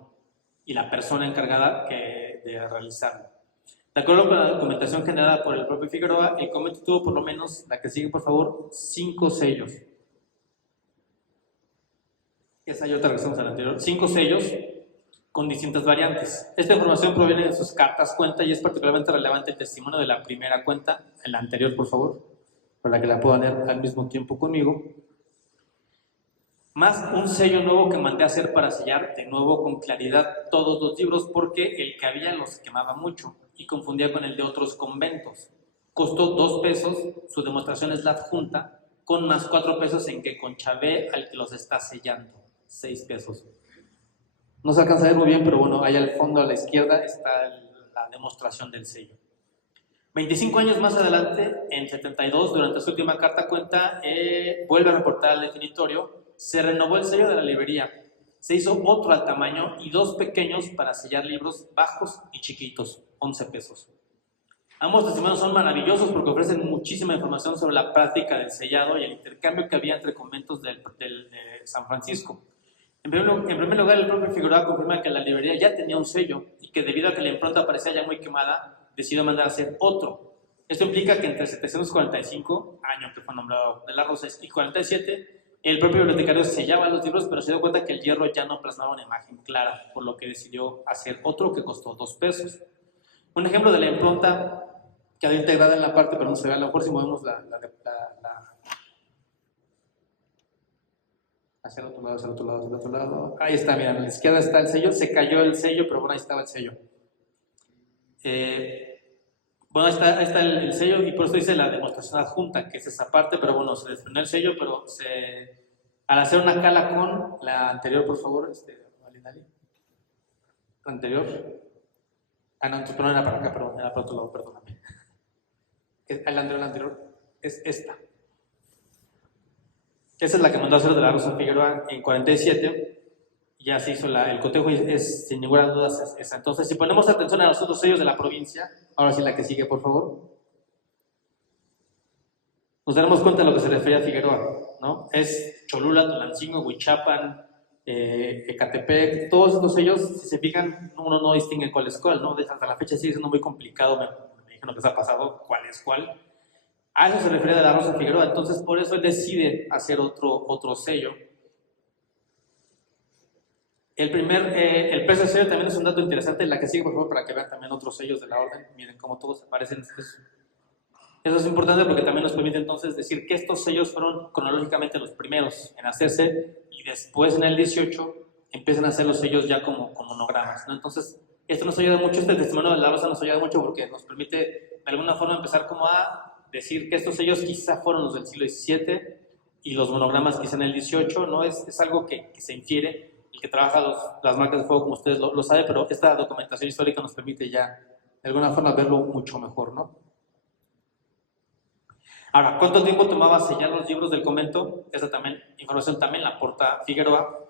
y la persona encargada de realizarlo. De acuerdo con la documentación generada por el propio Figueroa, el convento tuvo por lo menos, la que sigue por favor, 5 sellos. Esa y otra regresamos a la anterior. 5 sellos con distintas variantes. Esta información proviene de sus cartas cuenta y es particularmente relevante el testimonio de la primera cuenta, en la anterior por favor, para que la puedan leer al mismo tiempo conmigo. Más un sello nuevo que mandé a hacer para sellar de nuevo con claridad todos los libros porque el que había los quemaba mucho y confundía con el de otros conventos. Costó 2 pesos, su demostración es la adjunta, con más 4 pesos en que conchavé al que los está sellando, 6 pesos. No se alcanza a ver muy bien, pero bueno, ahí al fondo a la izquierda está la demostración del sello. 25 años más adelante, en 72, durante su última carta cuenta, vuelve a reportar al definitorio, se renovó el sello de la librería, se hizo otro al tamaño y 2 pequeños para sellar libros bajos y chiquitos, 11 pesos. Ambos testimonios son maravillosos porque ofrecen muchísima información sobre la práctica del sellado y el intercambio que había entre conventos de San Francisco. En primer lugar, el propio Figueroa confirma que la librería ya tenía un sello y que debido a que la impronta parecía ya muy quemada, decidió mandar a hacer otro. Esto implica que entre 745, año que fue nombrado de la Rosa, y 47, el propio bibliotecario sellaba los libros, pero se dio cuenta que el hierro ya no plasmaba una imagen clara, por lo que decidió hacer otro que costó 2 pesos. Un ejemplo de la impronta quedó integrada en la parte, pero no se ve, a lo mejor si movemos hacia el otro lado. Ahí está, miren, a la izquierda está el sello, se cayó el sello, pero bueno, ahí estaba el sello. Bueno, ahí está el sello y por eso dice la demostración adjunta, que es esa parte, pero bueno, se desprendió el sello, pero al hacer una cala con la anterior, por favor, la anterior. Ah, no, entonces, pero no era para acá, perdón, era para otro lado, perdóname. La anterior es esta. Esa es la que mandó a hacer de la Rosa Figueroa en 47. Ya se hizo el cotejo y es sin ninguna duda esa. Entonces, si ponemos atención a los otros sellos de la provincia, ahora sí la que sigue, por favor, nos daremos cuenta de lo que se refiere a Figueroa, ¿no? Es Cholula, Tulancingo, Huichapan, Ecatepec, todos estos sellos, si se fijan, uno no distingue cuál es cuál, ¿no? Hasta la fecha sigue siendo muy complicado, me dijeron que se ha pasado cuál es cuál. A eso se refiere de la Rosa Figueroa, entonces por eso él decide hacer otro sello. El precio del sello también es un dato interesante, la que sigue por favor para que vean también otros sellos de la orden, miren cómo todos aparecen. Eso es importante porque también nos permite entonces decir que estos sellos fueron cronológicamente los primeros en hacerse y después en el 18 empiezan a hacer los sellos ya como monogramas, ¿no? Entonces esto nos ayuda mucho, este testimonio de la Rosa nos ayuda mucho porque nos permite de alguna forma empezar como a decir que estos sellos quizá fueron los del siglo XVII y los monogramas quizá en el XVIII, ¿no? Es algo que se infiere. El que trabaja las marcas de fuego, como ustedes lo saben, pero esta documentación histórica nos permite ya de alguna forma verlo mucho mejor, ¿no? Ahora, ¿cuánto tiempo tomaba sellar los libros del convento? Esa información también la aporta Figueroa.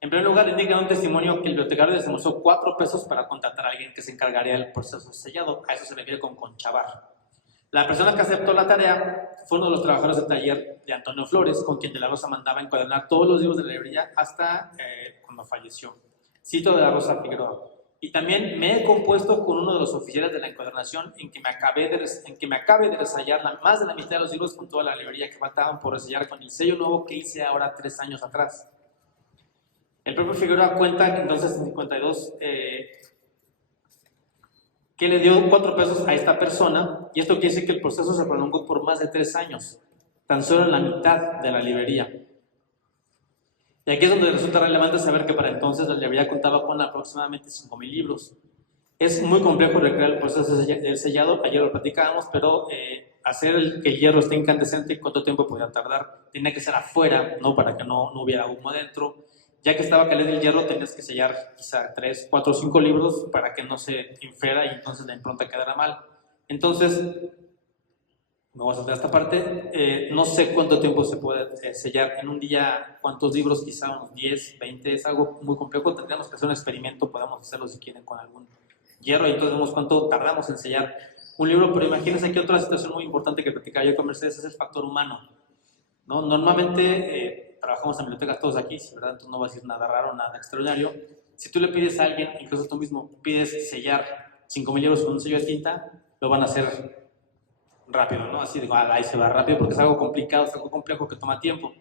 En primer lugar, indica un testimonio que el bibliotecario desembolsó 4 pesos para contratar a alguien que se encargaría del proceso de sellado. A eso se refiere con conchavar. La persona que aceptó la tarea fue uno de los trabajadores del taller de Antonio Flores, con quien de la Rosa mandaba encuadernar todos los libros de la librería hasta cuando falleció. Cito de la Rosa Figueroa. Y también me he compuesto con uno de los oficiales de la encuadernación en que me acabe de resellar más de la mitad de los libros con toda la librería que faltaban por resellar con el sello nuevo que hice ahora 3 años atrás. El propio Figueroa cuenta que entonces en 52 que le dio 4 pesos a esta persona, y esto quiere decir que el proceso se prolongó por más de 3 años, tan solo en la mitad de la librería. Y aquí es donde resulta relevante saber que para entonces la librería contaba con aproximadamente 5,000 libros. Es muy complejo recrear el proceso del sellado, ayer lo platicábamos, pero hacer que el hierro esté incandescente, ¿cuánto tiempo podía tardar? Tenía que ser afuera, ¿no? Para que no hubiera humo adentro. Ya que estaba caliente el hierro, tenías que sellar quizá 3, 4, 5 libros para que no se infera y entonces la impronta quedara mal. Entonces, me voy a saltar esta parte, no sé cuánto tiempo se puede sellar en un día, cuántos libros, quizá unos 10, 20, es algo muy complejo, tendríamos que hacer un experimento, podemos hacerlo si quieren con algún hierro y entonces vemos cuánto tardamos en sellar un libro, pero imagínense aquí otra situación muy importante que platicaba yo con Mercedes, es el factor humano, ¿no? Normalmente trabajamos en bibliotecas todos aquí, ¿verdad? Entonces no va a decir nada raro, nada extraordinario. Si tú le pides a alguien, incluso tú mismo, pides sellar 5,000 libros con un sello de tinta, lo van a hacer rápido, ¿no? Así digo, ahí se va rápido porque es algo complicado, es algo complejo que toma tiempo.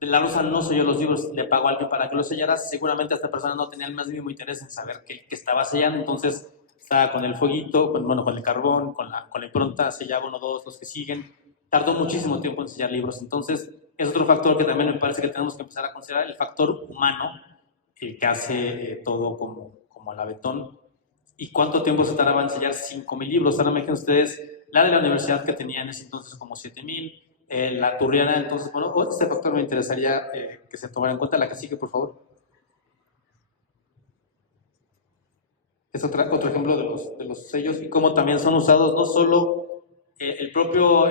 La Rosa no selló los libros, le pagó a alguien para que los sellara, seguramente esta persona no tenía el más mínimo interés en saber que estaba sellando, entonces estaba con el fueguito, con el carbón, con la impronta, sellaba 1, 2, los que siguen, tardó muchísimo tiempo en sellar libros, entonces es otro factor que también me parece que tenemos que empezar a considerar, el factor humano, el que hace todo como al aventón. ¿Y cuánto tiempo se tardaba en sellar 5,000 libros? Ahora me imaginen ustedes la de la universidad que tenía en ese entonces como 7,000, la turriana, entonces, bueno, este factor me interesaría que se tomara en cuenta. La que sigue, por favor. Es otro ejemplo de los sellos y cómo también son usados, no solo el propio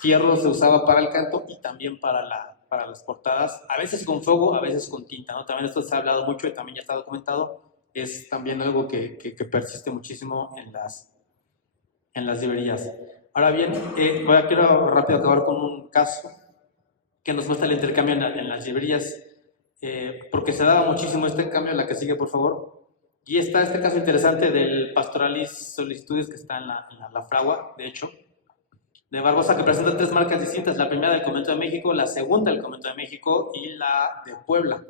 fierro se usaba para el canto y también para las portadas, a veces con fuego, a veces con tinta, ¿no? También esto se ha hablado mucho y también ya está documentado, es también algo que persiste muchísimo en las librerías. Ahora bien, quiero rápido acabar con un caso que nos muestra el intercambio en las librerías, porque se daba muchísimo este cambio, la que sigue por favor, y está este caso interesante del Pastoralis Solicitudes que está en la Fragua, de hecho, de Barbosa, que presenta 3 marcas distintas, la primera del Convento de México, la segunda del Convento de México y la de Puebla.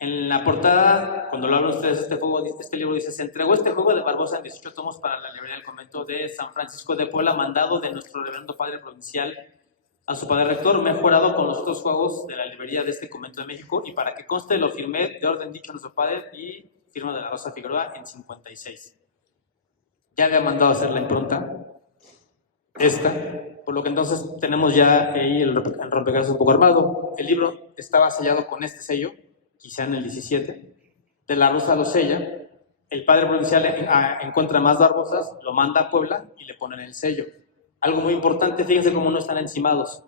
En la portada, cuando lo hablan ustedes, este libro dice: se entregó este juego de Barbosa en 18 tomos para la librería del convento de San Francisco de Puebla, mandado de nuestro reverendo padre provincial a su padre rector, mejorado con los otros juegos de la librería de este convento de México, y para que conste lo firmé de orden dicho nuestro padre y firma de la Rosa Figueroa en 56. Ya había mandado a hacer la impronta esta, por lo que entonces tenemos ya ahí el rompecabezas un poco armado. El libro estaba sellado con este sello, quizá en el 17, de la Rosa lo sella, el padre provincial encuentra más Barbosas, lo manda a Puebla y le ponen el sello. Algo muy importante, fíjense cómo no están encimados.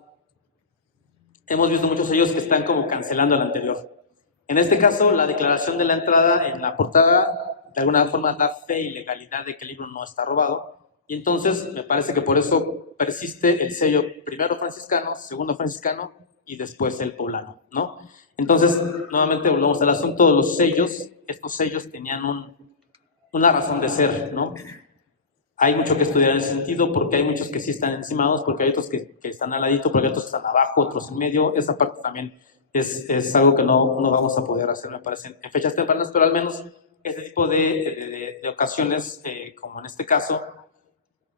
Hemos visto muchos sellos que están como cancelando el anterior. En este caso, la declaración de la entrada en la portada de alguna forma da fe y legalidad de que el libro no está robado, y entonces me parece que por eso persiste el sello primero franciscano, segundo franciscano y después el poblano, ¿no? Entonces, nuevamente volvemos al asunto de los sellos. Estos sellos tenían una razón de ser, ¿no? Hay mucho que estudiar en ese sentido, porque hay muchos que sí están encimados, porque hay otros que están al ladito, porque hay otros que están abajo, otros en medio. Esa parte también es algo que no vamos a poder hacer, me parece, en fechas tempranas, pero al menos este tipo de ocasiones, como en este caso,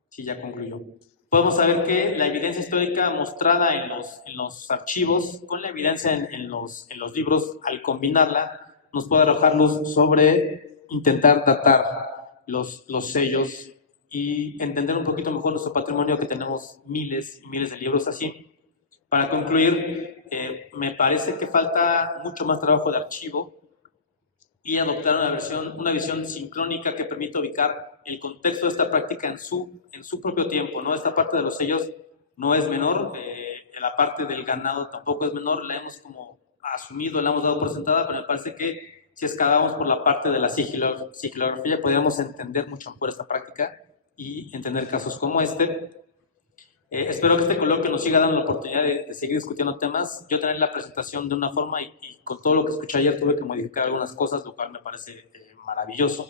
sí, ya concluyó. Podemos saber que la evidencia histórica mostrada en los archivos con la evidencia en los libros, al combinarla, nos puede arrojar luz sobre intentar datar los sellos y entender un poquito mejor nuestro patrimonio, que tenemos miles y miles de libros así. Para concluir, me parece que falta mucho más trabajo de archivo y adoptar una visión sincrónica que permita ubicar el contexto de esta práctica en su propio tiempo, ¿no? Esta parte de los sellos no es menor, la parte del ganado tampoco es menor, la hemos como asumido, la hemos dado por sentada, pero me parece que si escalamos por la parte de la sigilografía, podríamos entender mucho mejor esta práctica y entender casos como este. Espero que este coloquio nos siga dando la oportunidad de seguir discutiendo temas. Yo tenía la presentación de una forma y con todo lo que escuché ayer tuve que modificar algunas cosas, lo cual me parece maravilloso.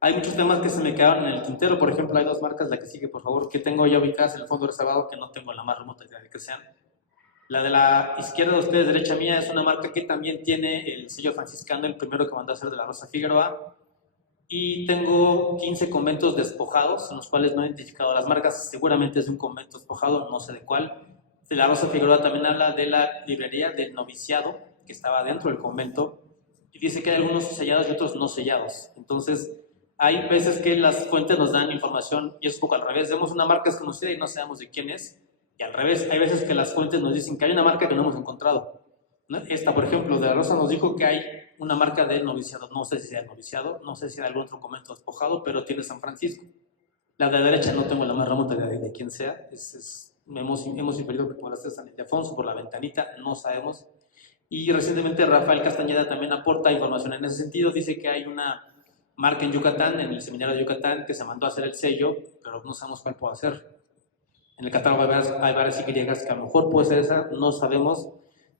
Hay muchos temas que se me quedaron en el tintero. Por ejemplo, hay dos marcas, la que sigue, por favor, que tengo ya ubicadas en el fondo reservado, que no tengo la más remota idea de que sean. La de la izquierda de ustedes, derecha mía, es una marca que también tiene el sello franciscano, el primero que mandó a hacer de la Rosa Figueroa. Y tengo 15 conventos despojados, en los cuales no he identificado las marcas. Seguramente es de un convento despojado, no sé de cuál. De la Rosa Figueroa también habla de la librería del noviciado, que estaba dentro del convento, y dice que hay algunos sellados y otros no sellados. Entonces, hay veces que las fuentes nos dan información y es un poco al revés. Vemos una marca desconocida y no sabemos de quién es. Y al revés, hay veces que las fuentes nos dicen que hay una marca que no hemos encontrado, ¿no? Esta, por ejemplo, de la Rosa nos dijo que hay una marca del noviciado. No sé si sea el noviciado, no sé si hay algún otro convento despojado, pero tiene San Francisco. La de la derecha no tengo la más remota idea de quién sea. Hemos inferido que podrá ser San Ildefonso por la ventanita, no sabemos. Y recientemente Rafael Castañeda también aporta información en ese sentido. Dice que hay una marca en Yucatán, en el seminario de Yucatán, que se mandó a hacer el sello, pero no sabemos cuál puede ser. En el catálogo hay varias Y que a lo mejor puede ser esa, no sabemos.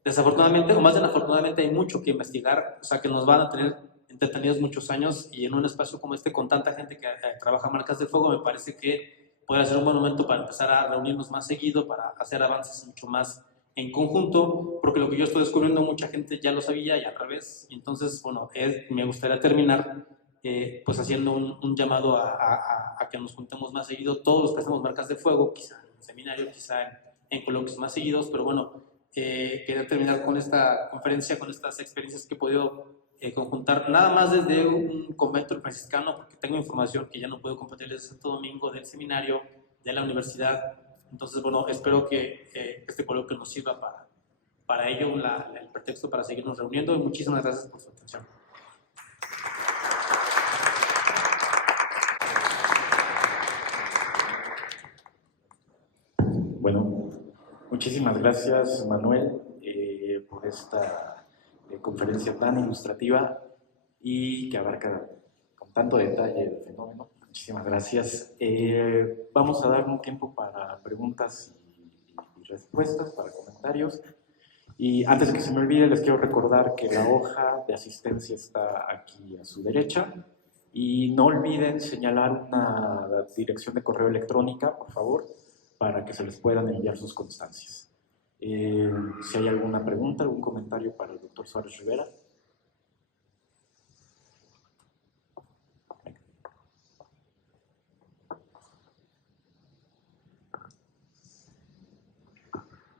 Desafortunadamente, o más bien afortunadamente, hay mucho que investigar, o sea que nos van a tener entretenidos muchos años, y en un espacio como este, con tanta gente que trabaja marcas de fuego, me parece que podría ser un buen momento para empezar a reunirnos más seguido, para hacer avances mucho más en conjunto, porque lo que yo estoy descubriendo mucha gente ya lo sabía y al revés. Entonces, bueno, me gustaría terminar pues haciendo un llamado a que nos juntemos más seguido, todos los que hacemos marcas de fuego, quizá en un seminario, quizá en coloquios más seguidos, pero bueno, quería terminar con esta conferencia, con estas experiencias que he podido conjuntar, nada más desde un convento franciscano, porque tengo información que ya no puedo compartir desde Santo Domingo, del seminario, de la universidad. Entonces, bueno, espero que este coloquio nos sirva para ello, el pretexto para seguirnos reuniendo, y muchísimas gracias por su atención. Bueno, muchísimas gracias, Manuel, por esta conferencia tan ilustrativa y que abarca con tanto detalle el fenómeno. Muchísimas gracias. Vamos a dar un tiempo para preguntas y respuestas, para comentarios. Y antes de que se me olvide, les quiero recordar que la hoja de asistencia está aquí a su derecha. Y no olviden señalar una dirección de correo electrónica, por favor, para que se les puedan enviar sus constancias. Si hay alguna pregunta, algún comentario para el doctor Suárez Rivera.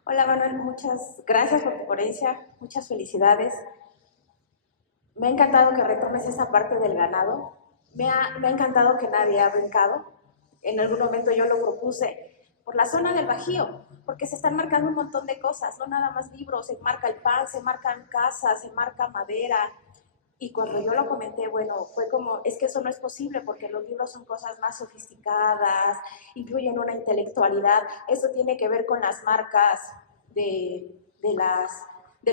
Hola Manuel, muchas gracias por tu ponencia, muchas felicidades. Me ha encantado que retomes esa parte del ganado, me ha encantado que nadie ha brincado. En algún momento yo lo propuse por la zona del Bajío, porque se están marcando un montón de cosas, no nada más libros, se marca el pan, se marcan casas, se marca madera. Y cuando yo lo comenté, bueno, fue como, es que eso no es posible porque los libros son cosas más sofisticadas, incluyen una intelectualidad, eso tiene que ver con las marcas de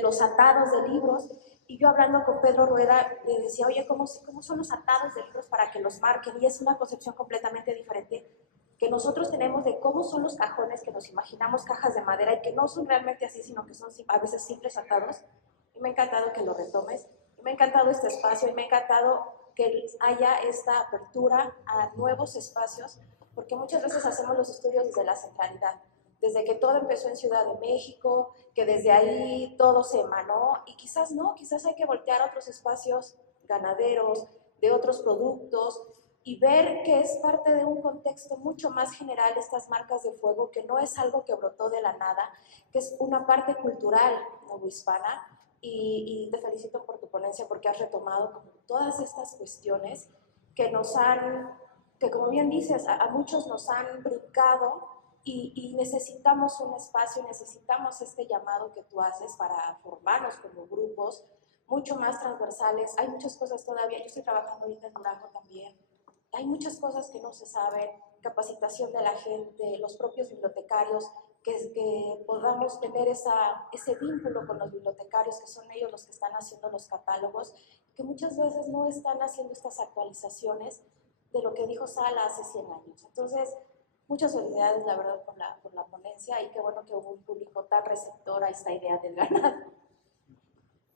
los atados de libros. Y yo hablando con Pedro Rueda, le decía, oye, ¿cómo son los atados de libros para que los marquen? Y es una concepción completamente diferente que nosotros tenemos de cómo son los cajones, que nos imaginamos cajas de madera y que no son realmente así, sino que son a veces simples atados. Y me ha encantado que lo retomes. Me ha encantado este espacio y me ha encantado que haya esta apertura a nuevos espacios, porque muchas veces hacemos los estudios desde la centralidad, desde que todo empezó en Ciudad de México, que desde ahí todo se emanó, y quizás no, quizás hay que voltear a otros espacios ganaderos, de otros productos, y ver que es parte de un contexto mucho más general estas marcas de fuego, que no es algo que brotó de la nada, que es una parte cultural novohispana. Y te felicito por tu ponencia porque has retomado como todas estas cuestiones que que como bien dices, a muchos nos han brincado y necesitamos un espacio, necesitamos este llamado que tú haces para formarnos como grupos mucho más transversales. Hay muchas cosas todavía, yo estoy trabajando ahorita en Durango también, hay muchas cosas que no se saben, capacitación de la gente, los propios bibliotecarios, que podamos tener ese vínculo con los bibliotecarios, que son ellos los que están haciendo los catálogos, que muchas veces no están haciendo estas actualizaciones de lo que dijo Sala hace 100 años. Entonces, Muchas felicidades, la verdad, por la ponencia, y qué bueno que hubo un público tan receptor a esta idea del ganado.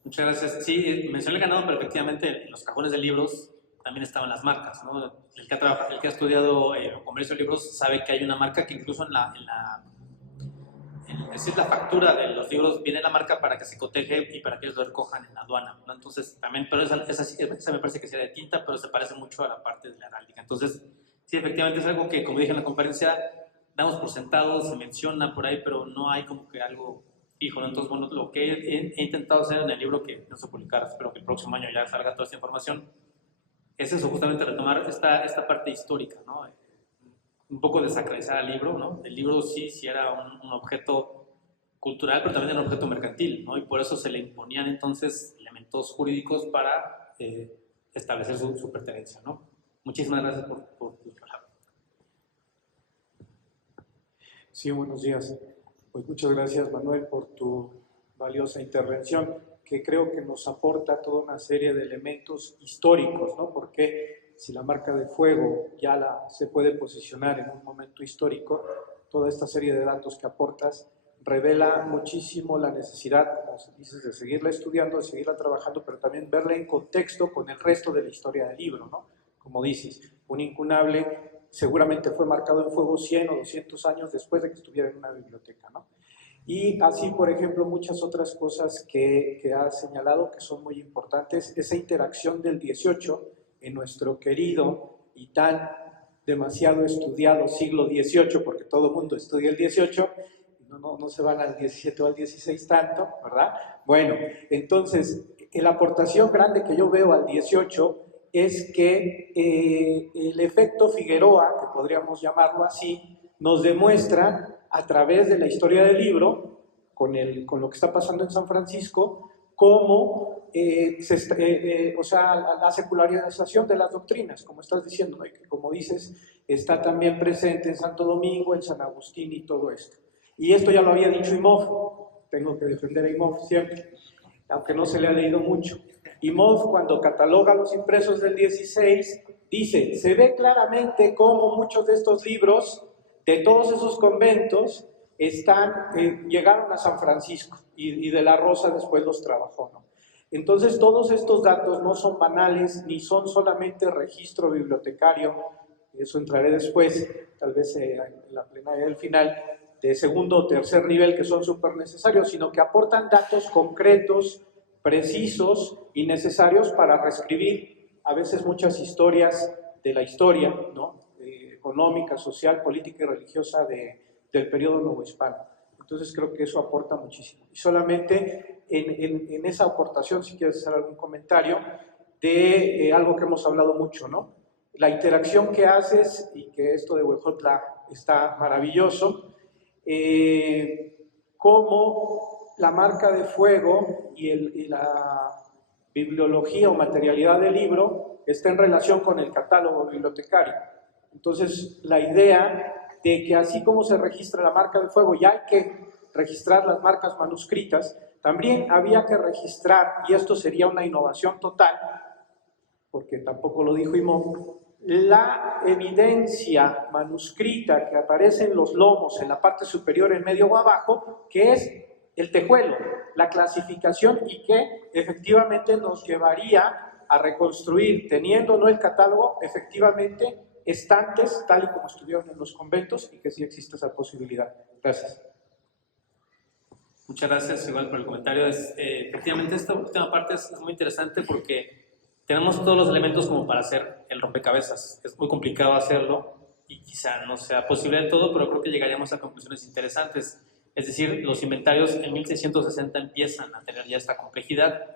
Muchas gracias. Sí, mencioné el ganado, pero efectivamente en los cajones de libros también estaban las marcas, ¿no? El que ha estudiado comercio de libros sabe que hay una marca que incluso es decir, la factura de los libros viene la marca para que se coteje y para que ellos lo recojan en la aduana, ¿no? Entonces, también, pero esa me parece que sería de tinta, pero se parece mucho a la parte de la heráldica. Entonces, sí, efectivamente es algo que, como dije en la conferencia, damos por sentado, se menciona por ahí, pero no hay como que algo fijo, ¿no? Entonces, bueno, lo que he intentado hacer en el libro que pienso publicar, espero que el próximo año ya salga toda esta información, es eso, justamente retomar esta parte histórica, ¿no? Un poco desacralizar al libro, ¿no? El libro sí era un objeto cultural, pero también era un objeto mercantil, ¿no? Y por eso se le imponían entonces elementos jurídicos para establecer su pertenencia, ¿no? Muchísimas gracias por tu palabra. Sí, buenos días. Pues muchas gracias, Manuel, por tu valiosa intervención, que creo que nos aporta toda una serie de elementos históricos, ¿no? Porque si la marca de fuego ya se puede posicionar en un momento histórico, toda esta serie de datos que aportas revela muchísimo la necesidad, como dices, de seguirla estudiando, de seguirla trabajando, pero también verla en contexto con el resto de la historia del libro, ¿no? Como dices, un incunable seguramente fue marcado en fuego 100 o 200 años después de que estuviera en una biblioteca, ¿no? Y así, por ejemplo, muchas otras cosas que has señalado que son muy importantes, esa interacción del 18 en nuestro querido y tan demasiado estudiado siglo XVIII, porque todo el mundo estudia el 18, no se van al 17 o al 16 tanto, ¿verdad? Bueno, entonces, la aportación grande que yo veo al 18 es que el efecto Figueroa, que podríamos llamarlo así, nos demuestra a través de la historia del libro, con lo que está pasando en San Francisco, cómo la secularización de las doctrinas, como estás diciendo, ¿no? Y que, como dices, está también presente en Santo Domingo, en San Agustín y todo esto. Y esto ya lo había dicho Imhoff, tengo que defender a Imhoff siempre, aunque no se le ha leído mucho. Imhoff, cuando cataloga los impresos del 16, dice, se ve claramente cómo muchos de estos libros, de todos esos conventos, llegaron a San Francisco, y de la Rosa después los trabajó, ¿no? Entonces, todos estos datos no son banales, ni son solamente registro bibliotecario, eso entraré después, tal vez en la plenaria del final, de segundo o tercer nivel, que son súper necesarios, sino que aportan datos concretos, precisos y necesarios para reescribir a veces muchas historias de la historia, ¿no? Económica, social, política y religiosa del periodo novohispano. Entonces creo que eso aporta muchísimo. Y solamente en esa aportación, si quieres hacer algún comentario, de algo que hemos hablado mucho, ¿no? La interacción que haces, y que esto de Huejotla está maravilloso, cómo la marca de fuego y la bibliología o materialidad del libro está en relación con el catálogo bibliotecario. Entonces, la idea de que así como se registra la marca de fuego y hay que registrar las marcas manuscritas, también había que registrar, y esto sería una innovación total, porque tampoco lo dijo Imhoff, la evidencia manuscrita que aparece en los lomos, en la parte superior, en medio o abajo, que es el tejuelo, la clasificación, y que efectivamente nos llevaría a reconstruir, teniendo no el catálogo, efectivamente estantes, tal y como estuvieron en los conventos, y que sí existe esa posibilidad. Gracias. Muchas gracias, igual, por el comentario. Efectivamente, esta última parte es muy interesante porque tenemos todos los elementos como para hacer el rompecabezas. Es muy complicado hacerlo y quizá no sea posible del todo, pero creo que llegaríamos a conclusiones interesantes. Es decir, los inventarios en 1660 empiezan a tener ya esta complejidad.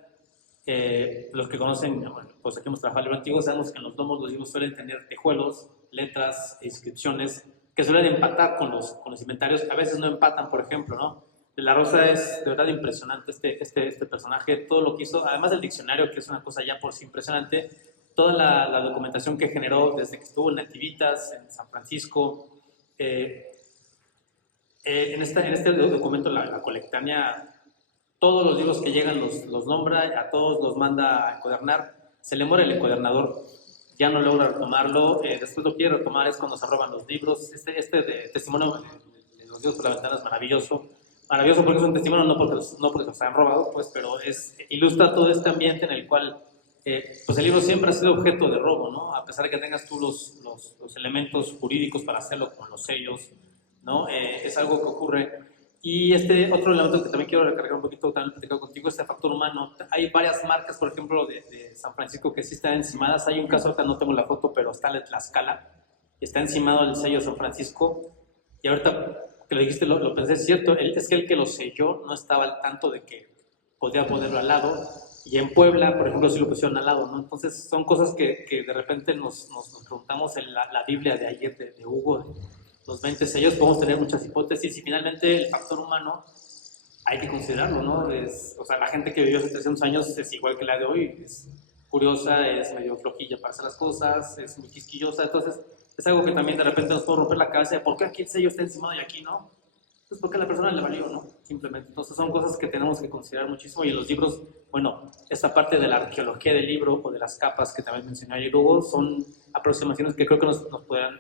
Los que conocen, bueno, pues aquí hemos trabajado en libros antiguos, sabemos que en los lomos los libros suelen tener tejuelos, letras, inscripciones, que suelen empatar con los inventarios. A veces no empatan, por ejemplo, ¿no? De la Rosa es de verdad impresionante este personaje, todo lo que hizo, además del diccionario, que es una cosa ya por sí impresionante, toda la documentación que generó desde que estuvo en Nativitas, en San Francisco. En este documento, la colectánea, todos los libros que llegan los nombra, a todos los manda a encuadernar, se le muere el encuadernador ya no logra retomarlo, después lo quiere retomar es cuando se roban los libros. Este de testimonio de los Dios por la ventana es maravilloso. Maravilloso porque es un testimonio, no porque los han robado, pues, pero ilustra todo este ambiente en el cual pues el libro siempre ha sido objeto de robo, ¿no? A pesar de que tengas tú los elementos jurídicos para hacerlo, como los sellos, ¿no? Es algo que ocurre. Y otro elemento que también quiero recargar un poquito, también platicado contigo, es el factor humano. Hay varias marcas, por ejemplo, de San Francisco que sí están encimadas. Hay un caso, ahorita no tengo la foto, pero está en Tlaxcala. Está encimado el sello de San Francisco. Y ahorita que lo dijiste, lo pensé, es cierto, es que el que lo selló no estaba al tanto de que podía ponerlo al lado. Y en Puebla, por ejemplo, sí lo pusieron al lado, ¿no? Entonces, son cosas que de repente nos preguntamos en la Biblia de ayer de Hugo, los 20 sellos, podemos tener muchas hipótesis y finalmente el factor humano hay que considerarlo, ¿no? O sea, la gente que vivió hace 300 años es igual que la de hoy, es curiosa, es medio flojilla para hacer las cosas, es muy quisquillosa, entonces es algo que también de repente nos puede romper la cabeza de por qué aquí el sello está encima y aquí no. Pues porque a la persona le valió, ¿no? Simplemente. Entonces son cosas que tenemos que considerar muchísimo y en los libros, bueno, esta parte de la arqueología del libro o de las capas que también mencioné ayer Hugo, son aproximaciones que creo que nos podrán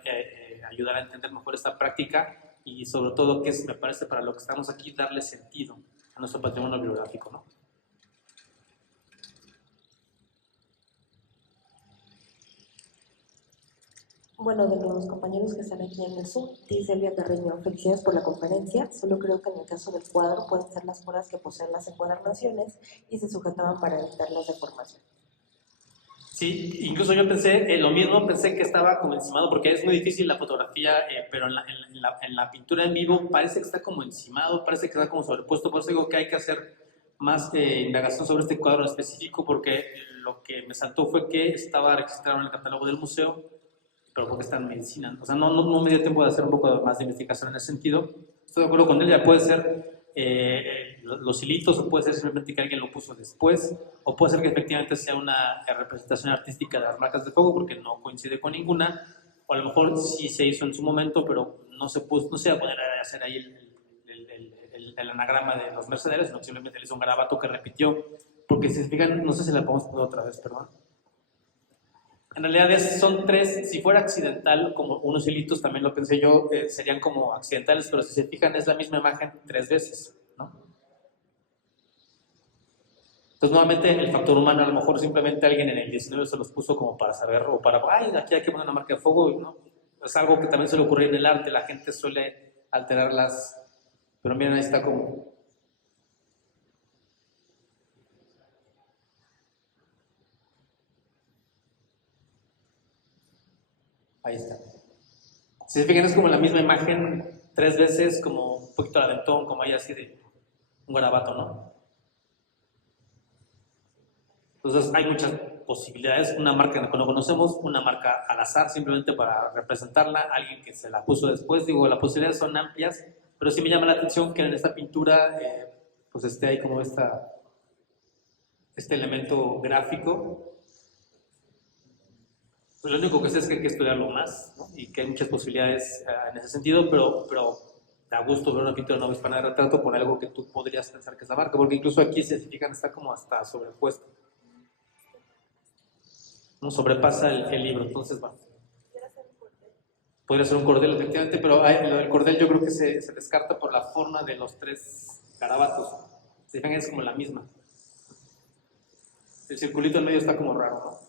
ayudar a entender mejor esta práctica y sobre todo que me parece para lo que estamos aquí darle sentido a nuestro patrimonio bibliográfico, ¿no? Bueno, de los compañeros que están aquí en el Zoom, dice Elvia Carreño, felicidades por la conferencia. Solo creo que en el caso del cuadro pueden ser las horas que poseen las encuadernaciones y se sujetaban para evitar las deformaciones. Sí, incluso yo pensé lo mismo, pensé que estaba como encimado, porque es muy difícil la fotografía, pero en la pintura en vivo parece que está como encimado, parece que está como sobrepuesto, por eso digo que hay que hacer más indagación sobre este cuadro en específico, porque lo que me saltó fue que estaba registrado en el catálogo del museo, pero porque está en medicina, o sea, no me dio tiempo de hacer un poco más de investigación en ese sentido. Estoy de acuerdo con él, ya puede ser los hilitos, o puede ser simplemente que alguien lo puso después, o puede ser que efectivamente sea una representación artística de las marcas de fuego, porque no coincide con ninguna, o a lo mejor sí se hizo en su momento, pero no se va a poner a hacer ahí el anagrama de los mercaderes, sino simplemente le hizo un garabato que repitió, porque si se fijan, no sé si la podemos poner otra vez, perdón. En realidad son tres, si fuera accidental, como unos hilitos, también lo pensé yo, serían como accidentales, pero si se fijan es la misma imagen 3 veces, ¿no? Entonces nuevamente el factor humano, a lo mejor simplemente alguien en el 19 se los puso como para saber, o para, ay, aquí hay que poner una marca de fuego, ¿no? Es algo que también suele ocurrir en el arte, la gente suele alterarlas, pero miren, ahí está como... Ahí está. Si se fijan, es como la misma imagen 3 veces, como un poquito al aventón, como ahí así de un garabato, ¿no? Entonces hay muchas posibilidades. Una marca que no conocemos, una marca al azar, simplemente para representarla, alguien que se la puso después. Digo, las posibilidades son amplias, pero sí me llama la atención que en esta pintura pues esté ahí como este elemento gráfico. Pues lo único que sé es que hay que estudiarlo más, ¿no? Y que hay muchas posibilidades en ese sentido, pero da gusto ver una pintura no hispana de retrato con algo que tú podrías pensar que es la marca, porque incluso aquí, si se fijan, está como hasta sobrepuesto. No sobrepasa el libro, entonces, bueno. Podría ser un cordel, efectivamente, pero lo del cordel yo creo que se descarta por la forma de los 3 garabatos. Si fijan, es como la misma. El circulito en medio está como raro, ¿no?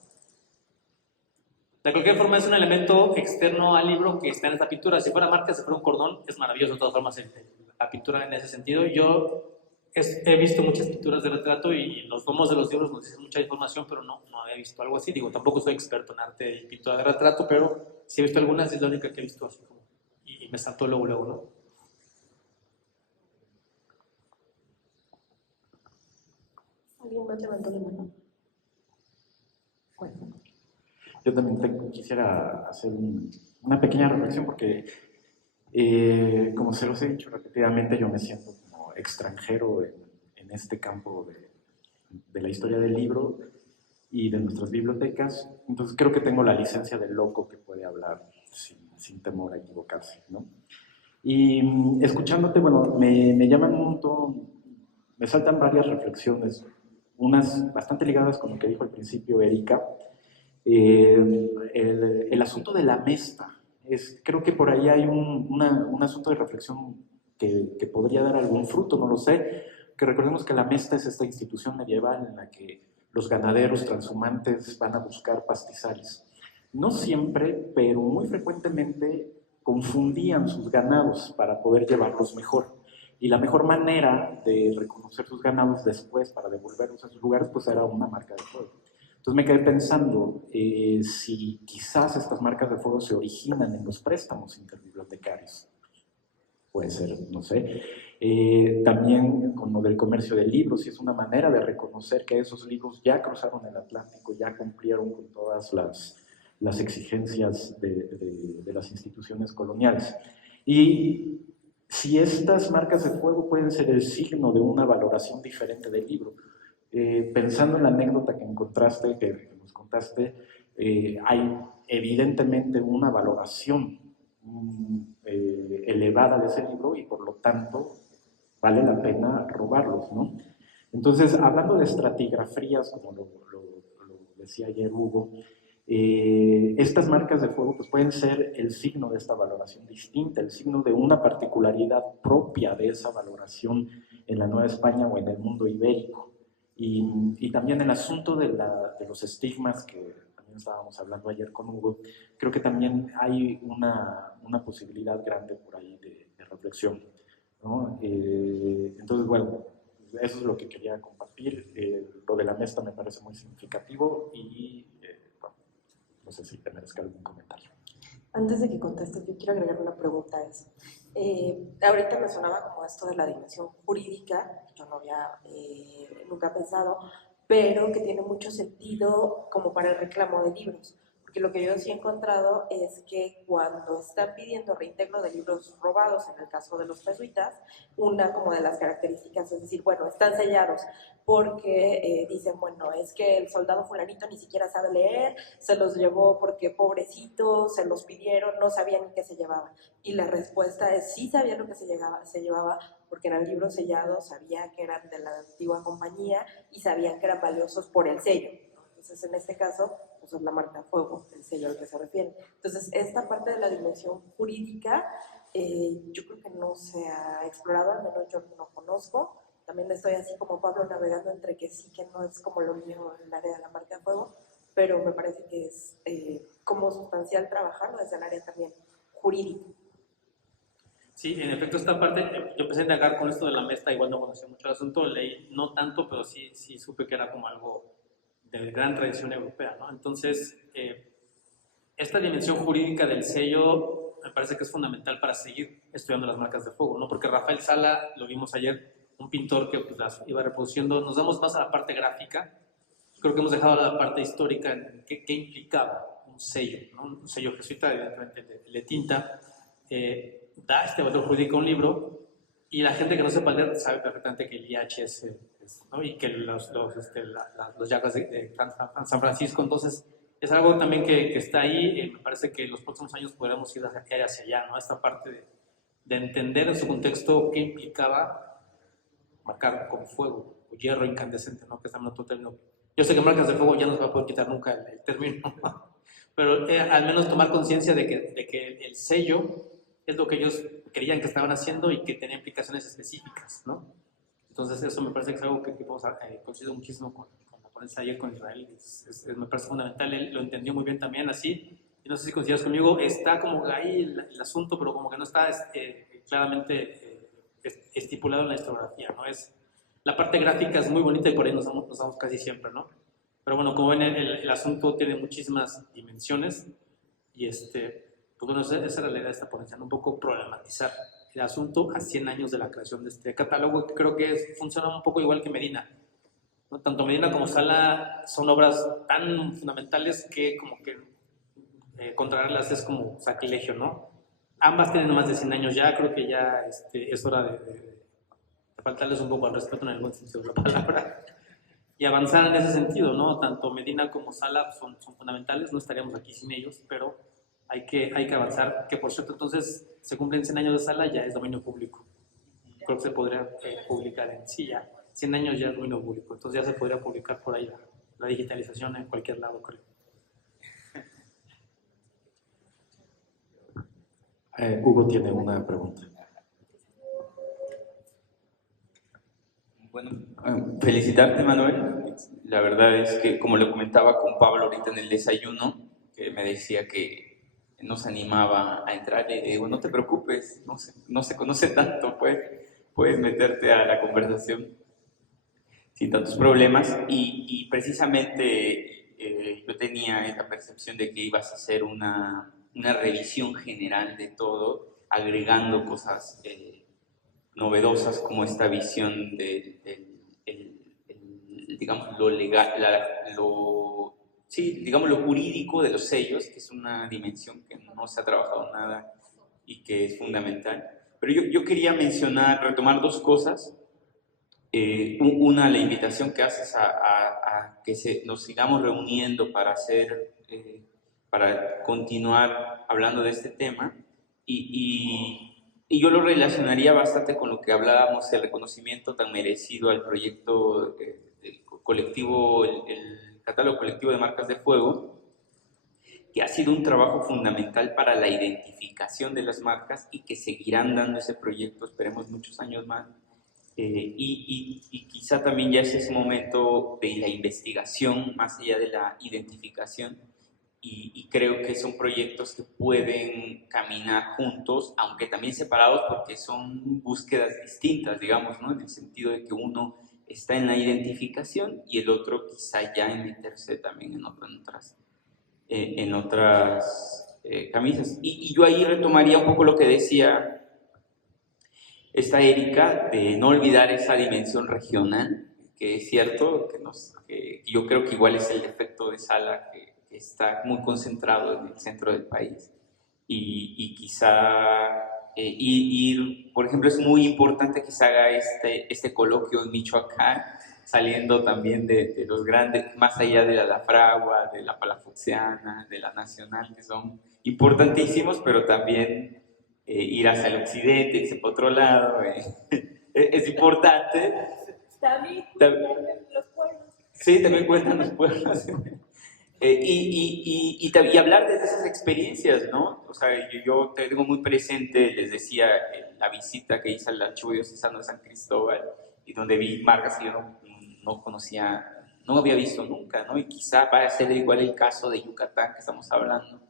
De cualquier forma, es un elemento externo al libro que está en esta pintura. Si fuera marca, si fuera un cordón, es maravilloso de todas formas la pintura en ese sentido. Yo he visto muchas pinturas de retrato y los tomos de los libros nos dicen mucha información, pero no he visto algo así. Digo, tampoco soy experto en arte y pintura de retrato, pero sí he visto algunas y es la única que he visto así como, y me saltó luego, ¿no? ¿Alguien más levantó la mano? Bueno. Yo también quisiera hacer una pequeña reflexión porque, como se los he dicho repetidamente, yo me siento como extranjero en este campo de la historia del libro y de nuestras bibliotecas. Entonces creo que tengo la licencia del loco que puede hablar sin temor a equivocarse, ¿no? Y escuchándote, bueno, me llaman un montón, me saltan varias reflexiones, unas bastante ligadas con lo que dijo al principio Erika. El asunto de la mesta, creo que por ahí hay un asunto de reflexión que podría dar algún fruto, no lo sé, que recordemos que la mesta es esta institución medieval en la que los ganaderos transhumantes van a buscar pastizales. No siempre, pero muy frecuentemente confundían sus ganados para poder llevarlos mejor. Y la mejor manera de reconocer sus ganados después para devolverlos a sus lugares, pues era una marca de fuego. Entonces me quedé pensando si quizás estas marcas de fuego se originan en los préstamos interbibliotecarios. Puede ser, no sé. También con lo del comercio de libros, si es una manera de reconocer que esos libros ya cruzaron el Atlántico, ya cumplieron con todas las exigencias de las instituciones coloniales. Y si estas marcas de fuego pueden ser el signo de una valoración diferente del libro. Pensando en la anécdota que encontraste, que nos contaste, hay evidentemente una valoración elevada de ese libro y por lo tanto vale la pena robarlos, ¿no? Entonces, hablando de estratigrafías, como lo decía ayer Hugo, estas marcas de fuego pues, pueden ser el signo de esta valoración distinta, el signo de una particularidad propia de esa valoración en la Nueva España o en el mundo ibérico. Y también el asunto de los estigmas que también estábamos hablando ayer con Hugo, creo que también hay una posibilidad grande por ahí de reflexión, ¿no? Entonces, bueno, eso es lo que quería compartir. Lo de la mesta me parece muy significativo y bueno, no sé si te merezca algún comentario. Antes de que contestes, yo quiero agregar una pregunta a eso. Ahorita me sonaba como esto de la dimensión jurídica, yo no había nunca pensado, pero que tiene mucho sentido como para el reclamo de libros. Porque lo que yo sí he encontrado es que cuando están pidiendo reintegro de libros robados, en el caso de los jesuitas, una como de las características es decir, bueno, están sellados, porque dicen, bueno, es que el soldado fulanito ni siquiera sabe leer, se los llevó porque pobrecito, se los pidieron, no sabían ni qué se llevaba. Y la respuesta es, sí sabía lo que se llevaba, porque eran libros sellados, sabía que eran de la antigua compañía y sabían que eran valiosos por el sello. Entonces, en este caso, pues es la marca fuego, el sello al que se refiere. Entonces, esta parte de la dimensión jurídica, yo creo que no se ha explorado, al menos yo no conozco. También estoy así como Pablo navegando entre que sí, que no es como lo mío en el área de la marca de fuego, pero me parece que es como sustancial trabajarlo desde el área también jurídica. Sí, en efecto, esta parte, yo empecé a indagar con esto de la mesta, igual no conocía mucho el asunto, leí no tanto, pero sí supe que era como algo de gran tradición europea, ¿no? Entonces, esta dimensión jurídica del sello me parece que es fundamental para seguir estudiando las marcas de fuego, ¿no? Porque Rafael Sala, lo vimos ayer, un pintor que pues, las iba reproduciendo, nos damos más a la parte gráfica, creo que hemos dejado la parte histórica en qué implicaba un sello, ¿no? Un sello jesuita, evidentemente de tinta, da este valor jurídico a un libro y la gente que no sepa leer sabe perfectamente que el IHS ¿no? Y que los llagas de San Francisco, entonces es algo también que está ahí, me parece que en los próximos años podremos ir hacia allá, ¿no? Esta parte de entender en su contexto qué implicaba marcar con fuego o hierro incandescente, ¿no? Que es también otro término. Yo sé que marcas de fuego ya no se va a poder quitar nunca el término, pero al menos tomar conciencia de que el sello es lo que ellos creían que estaban haciendo y que tenía implicaciones específicas, ¿no? Entonces eso me parece que es algo que coincido muchísimo con la ponencia ayer con Israel, me parece fundamental, él lo entendió muy bien también así, y no sé si coincidas conmigo, está como ahí el asunto, pero como que no está claramente estipulado en la historiografía, ¿no? La parte gráfica es muy bonita y por ahí nos damos casi siempre, ¿no? Pero bueno, como ven, el asunto tiene muchísimas dimensiones y pues bueno, esa era la idea de esta ponencia, ¿no? Un poco problematizar el asunto a 100 años de la creación de este catálogo, que creo que funciona un poco igual que Medina, ¿no? Tanto Medina como Sala son obras tan fundamentales que como que contrarlas es como sacrilegio, ¿no? Ambas tienen más de 100 años ya, creo que ya es hora de faltarles un poco al respeto en el buen sentido de la palabra y avanzar en ese sentido, ¿no? Tanto Medina como Sala son fundamentales, no estaríamos aquí sin ellos, pero hay que avanzar, que por cierto entonces se cumplen 100 años de Sala, ya es dominio público. Creo que se podría publicar en sí ya. 100 años ya es dominio público, entonces ya se podría publicar por ahí la digitalización en cualquier lado, creo. Hugo tiene una pregunta. Bueno, felicitarte, Manuel. La verdad es que, como lo comentaba con Pablo ahorita en el desayuno, que me decía que nos animaba a entrar, le digo, no te preocupes, no se conoce tanto, puedes meterte a la conversación sin tantos problemas. Y precisamente yo tenía esa percepción de que ibas a hacer una revisión general de todo, agregando cosas novedosas como esta visión digamos, lo legal, sí, digamos, lo jurídico de los sellos, que es una dimensión que no se ha trabajado nada y que es fundamental. Pero yo quería retomar dos cosas. Una, la invitación que haces a que nos sigamos reuniendo para para continuar hablando de este tema, y yo lo relacionaría bastante con lo que hablábamos, el reconocimiento tan merecido al proyecto del colectivo, el catálogo colectivo de marcas de fuego, que ha sido un trabajo fundamental para la identificación de las marcas y que seguirán dando ese proyecto, esperemos, muchos años más. Y quizá también ya es ese momento de la investigación más allá de la identificación, y creo que son proyectos que pueden caminar juntos, aunque también separados, porque son búsquedas distintas, digamos, ¿no? En el sentido de que uno está en la identificación y el otro quizá ya en meterse también en otras camisas. Y yo ahí retomaría un poco lo que decía esta Erika, de no olvidar esa dimensión regional, que es cierto, que yo creo que igual es el defecto de Sala, que está muy concentrado en el centro del país, y quizá por ejemplo, es muy importante que se haga este coloquio en Michoacán, saliendo también de los grandes, más allá de la Fragua, de la Palafoxiana, de la Nacional, que son importantísimos, pero también ir hacia el occidente, irse por otro lado, es importante. También los pueblos. Sí, también cuentan los pueblos. Y hablar de esas experiencias, ¿no? O sea, yo tengo muy presente, les decía, la visita que hice al Archivo Diocesano de San Cristóbal, y donde vi marcas que yo no conocía, no había visto nunca, ¿no? Y quizá va a ser igual el caso de Yucatán que estamos hablando,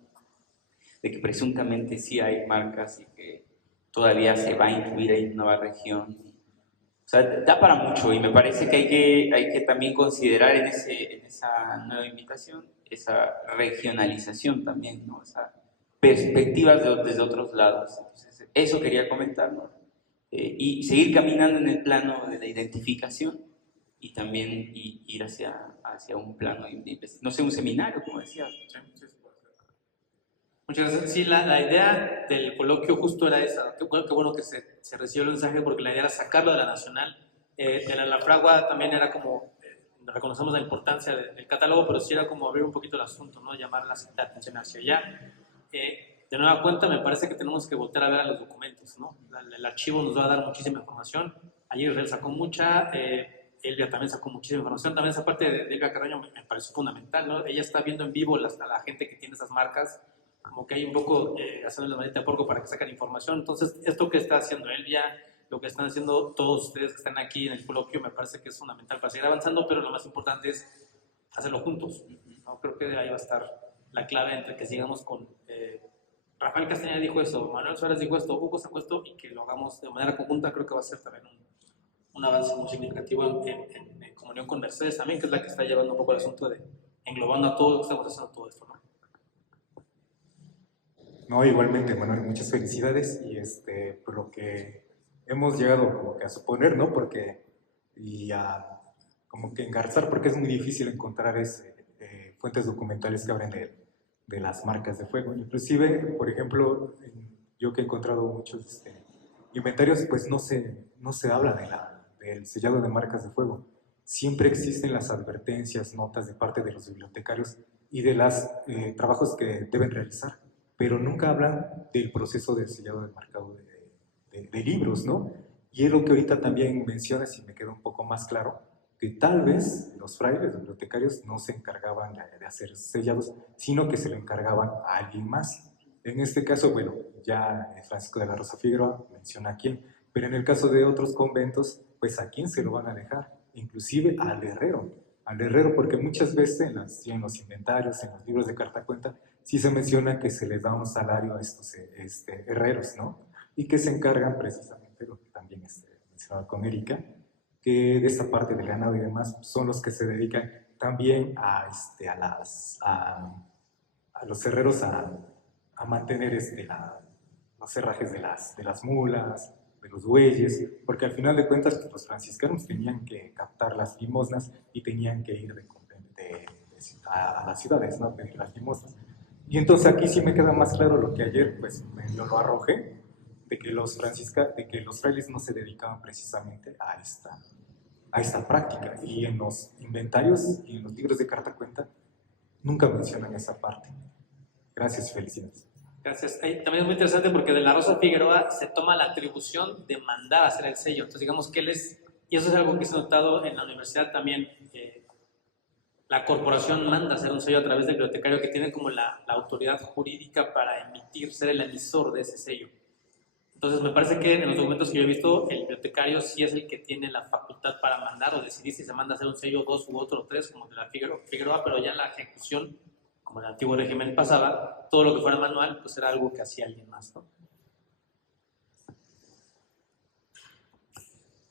de que presuntamente sí hay marcas y que todavía se va a incluir ahí en una nueva región. O sea, da para mucho, y me parece que hay que también considerar en esa nueva invitación esa regionalización también, ¿no? Esa perspectivas desde otros lados. Entonces, eso quería comentar, ¿no? Y seguir caminando en el plano de la identificación, y también ir hacia un plano de no sé, un seminario, como decías. Muchas gracias. Sí, la idea del coloquio justo era esa. Qué bueno que se recibió el mensaje, porque la idea era sacarlo de la nacional. De la Fragua también era como, reconocemos la importancia del catálogo, pero sí era como abrir un poquito el asunto, ¿no? Llamar la atención hacia allá. De nueva cuenta, me parece que tenemos que volver a ver a los documentos, ¿no? El archivo nos va a dar muchísima información. Ayer Israel sacó mucha, Elvia también sacó muchísima información. También esa parte de Elvia Carreño me pareció fundamental, ¿no? Ella está viendo en vivo a la gente que tiene esas marcas, como que hay un poco haciendo la manita de porco para que saquen información. Entonces, esto que está haciendo Elvia, lo que están haciendo todos ustedes que están aquí en el coloquio, me parece que es fundamental para seguir avanzando, pero lo más importante es hacerlo juntos, ¿no? Creo que ahí va a estar la clave entre que sigamos con... Rafael Castañeda dijo eso, Manuel Suárez dijo esto, Hugo sacó esto, y que lo hagamos de manera conjunta. Creo que va a ser también un avance muy significativo en comunión con Mercedes también, que es la que está llevando un poco el asunto de englobando a todo lo que estamos haciendo todo esto, ¿no? No, igualmente, Manuel, muchas felicidades, y por lo que hemos llegado como que a suponer, ¿no? Y a como que engarzar, porque es muy difícil encontrar fuentes documentales que hablen de las marcas de fuego. Inclusive, por ejemplo, yo que he encontrado muchos inventarios, pues no se habla del sellado de marcas de fuego. Siempre existen las advertencias, notas de parte de los bibliotecarios y de los trabajos que deben realizar, pero nunca hablan del proceso del sellado de marcado de libros, ¿no? Y es lo que ahorita también mencionas, y me queda un poco más claro, que tal vez los frailes, los bibliotecarios, no se encargaban de hacer sellados, sino que se lo encargaban a alguien más. En este caso, bueno, ya Francisco de la Rosa Figueroa menciona a quién, pero en el caso de otros conventos, pues a quién se lo van a dejar, inclusive al herrero, porque muchas veces en los inventarios, en los libros de carta cuenta, sí se menciona que se les da un salario a estos herreros, ¿no? Y que se encargan precisamente, lo que también mencionaba con Erika, que de esta parte del ganado y demás son los que se dedican también a los herreros a mantener los herrajes de las mulas, de los bueyes, porque al final de cuentas pues, los franciscanos tenían que captar las limosnas y tenían que ir a las ciudades, ¿no? A pedir las limosnas. Y entonces aquí sí me queda más claro lo que ayer pues yo lo arrojé, de que los frailes no se dedicaban precisamente a esta práctica, y en los inventarios y en los libros de carta cuenta nunca mencionan esa parte. Gracias y felicidades. Gracias. También es muy interesante porque de la Rosa Figueroa se toma la atribución de mandar a hacer el sello. Entonces digamos que él es, y eso es algo que se ha notado en la universidad también, la corporación manda a hacer un sello a través del bibliotecario que tiene como la autoridad jurídica para emitir, ser el emisor de ese sello. Entonces me parece que en los documentos que yo he visto, el bibliotecario sí es el que tiene la facultad para mandar o decidir si se manda a hacer un sello 2 u otro 3, como de la Figueroa, pero ya la ejecución, como el antiguo régimen pasaba, todo lo que fuera manual, pues era algo que hacía alguien más, ¿no?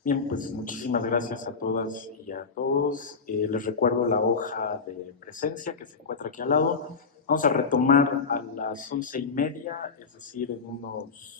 Bien, pues muchísimas gracias a todas y a todos. Les recuerdo la hoja de presencia que se encuentra aquí al lado. Vamos a retomar a las 11:30, es decir, en unos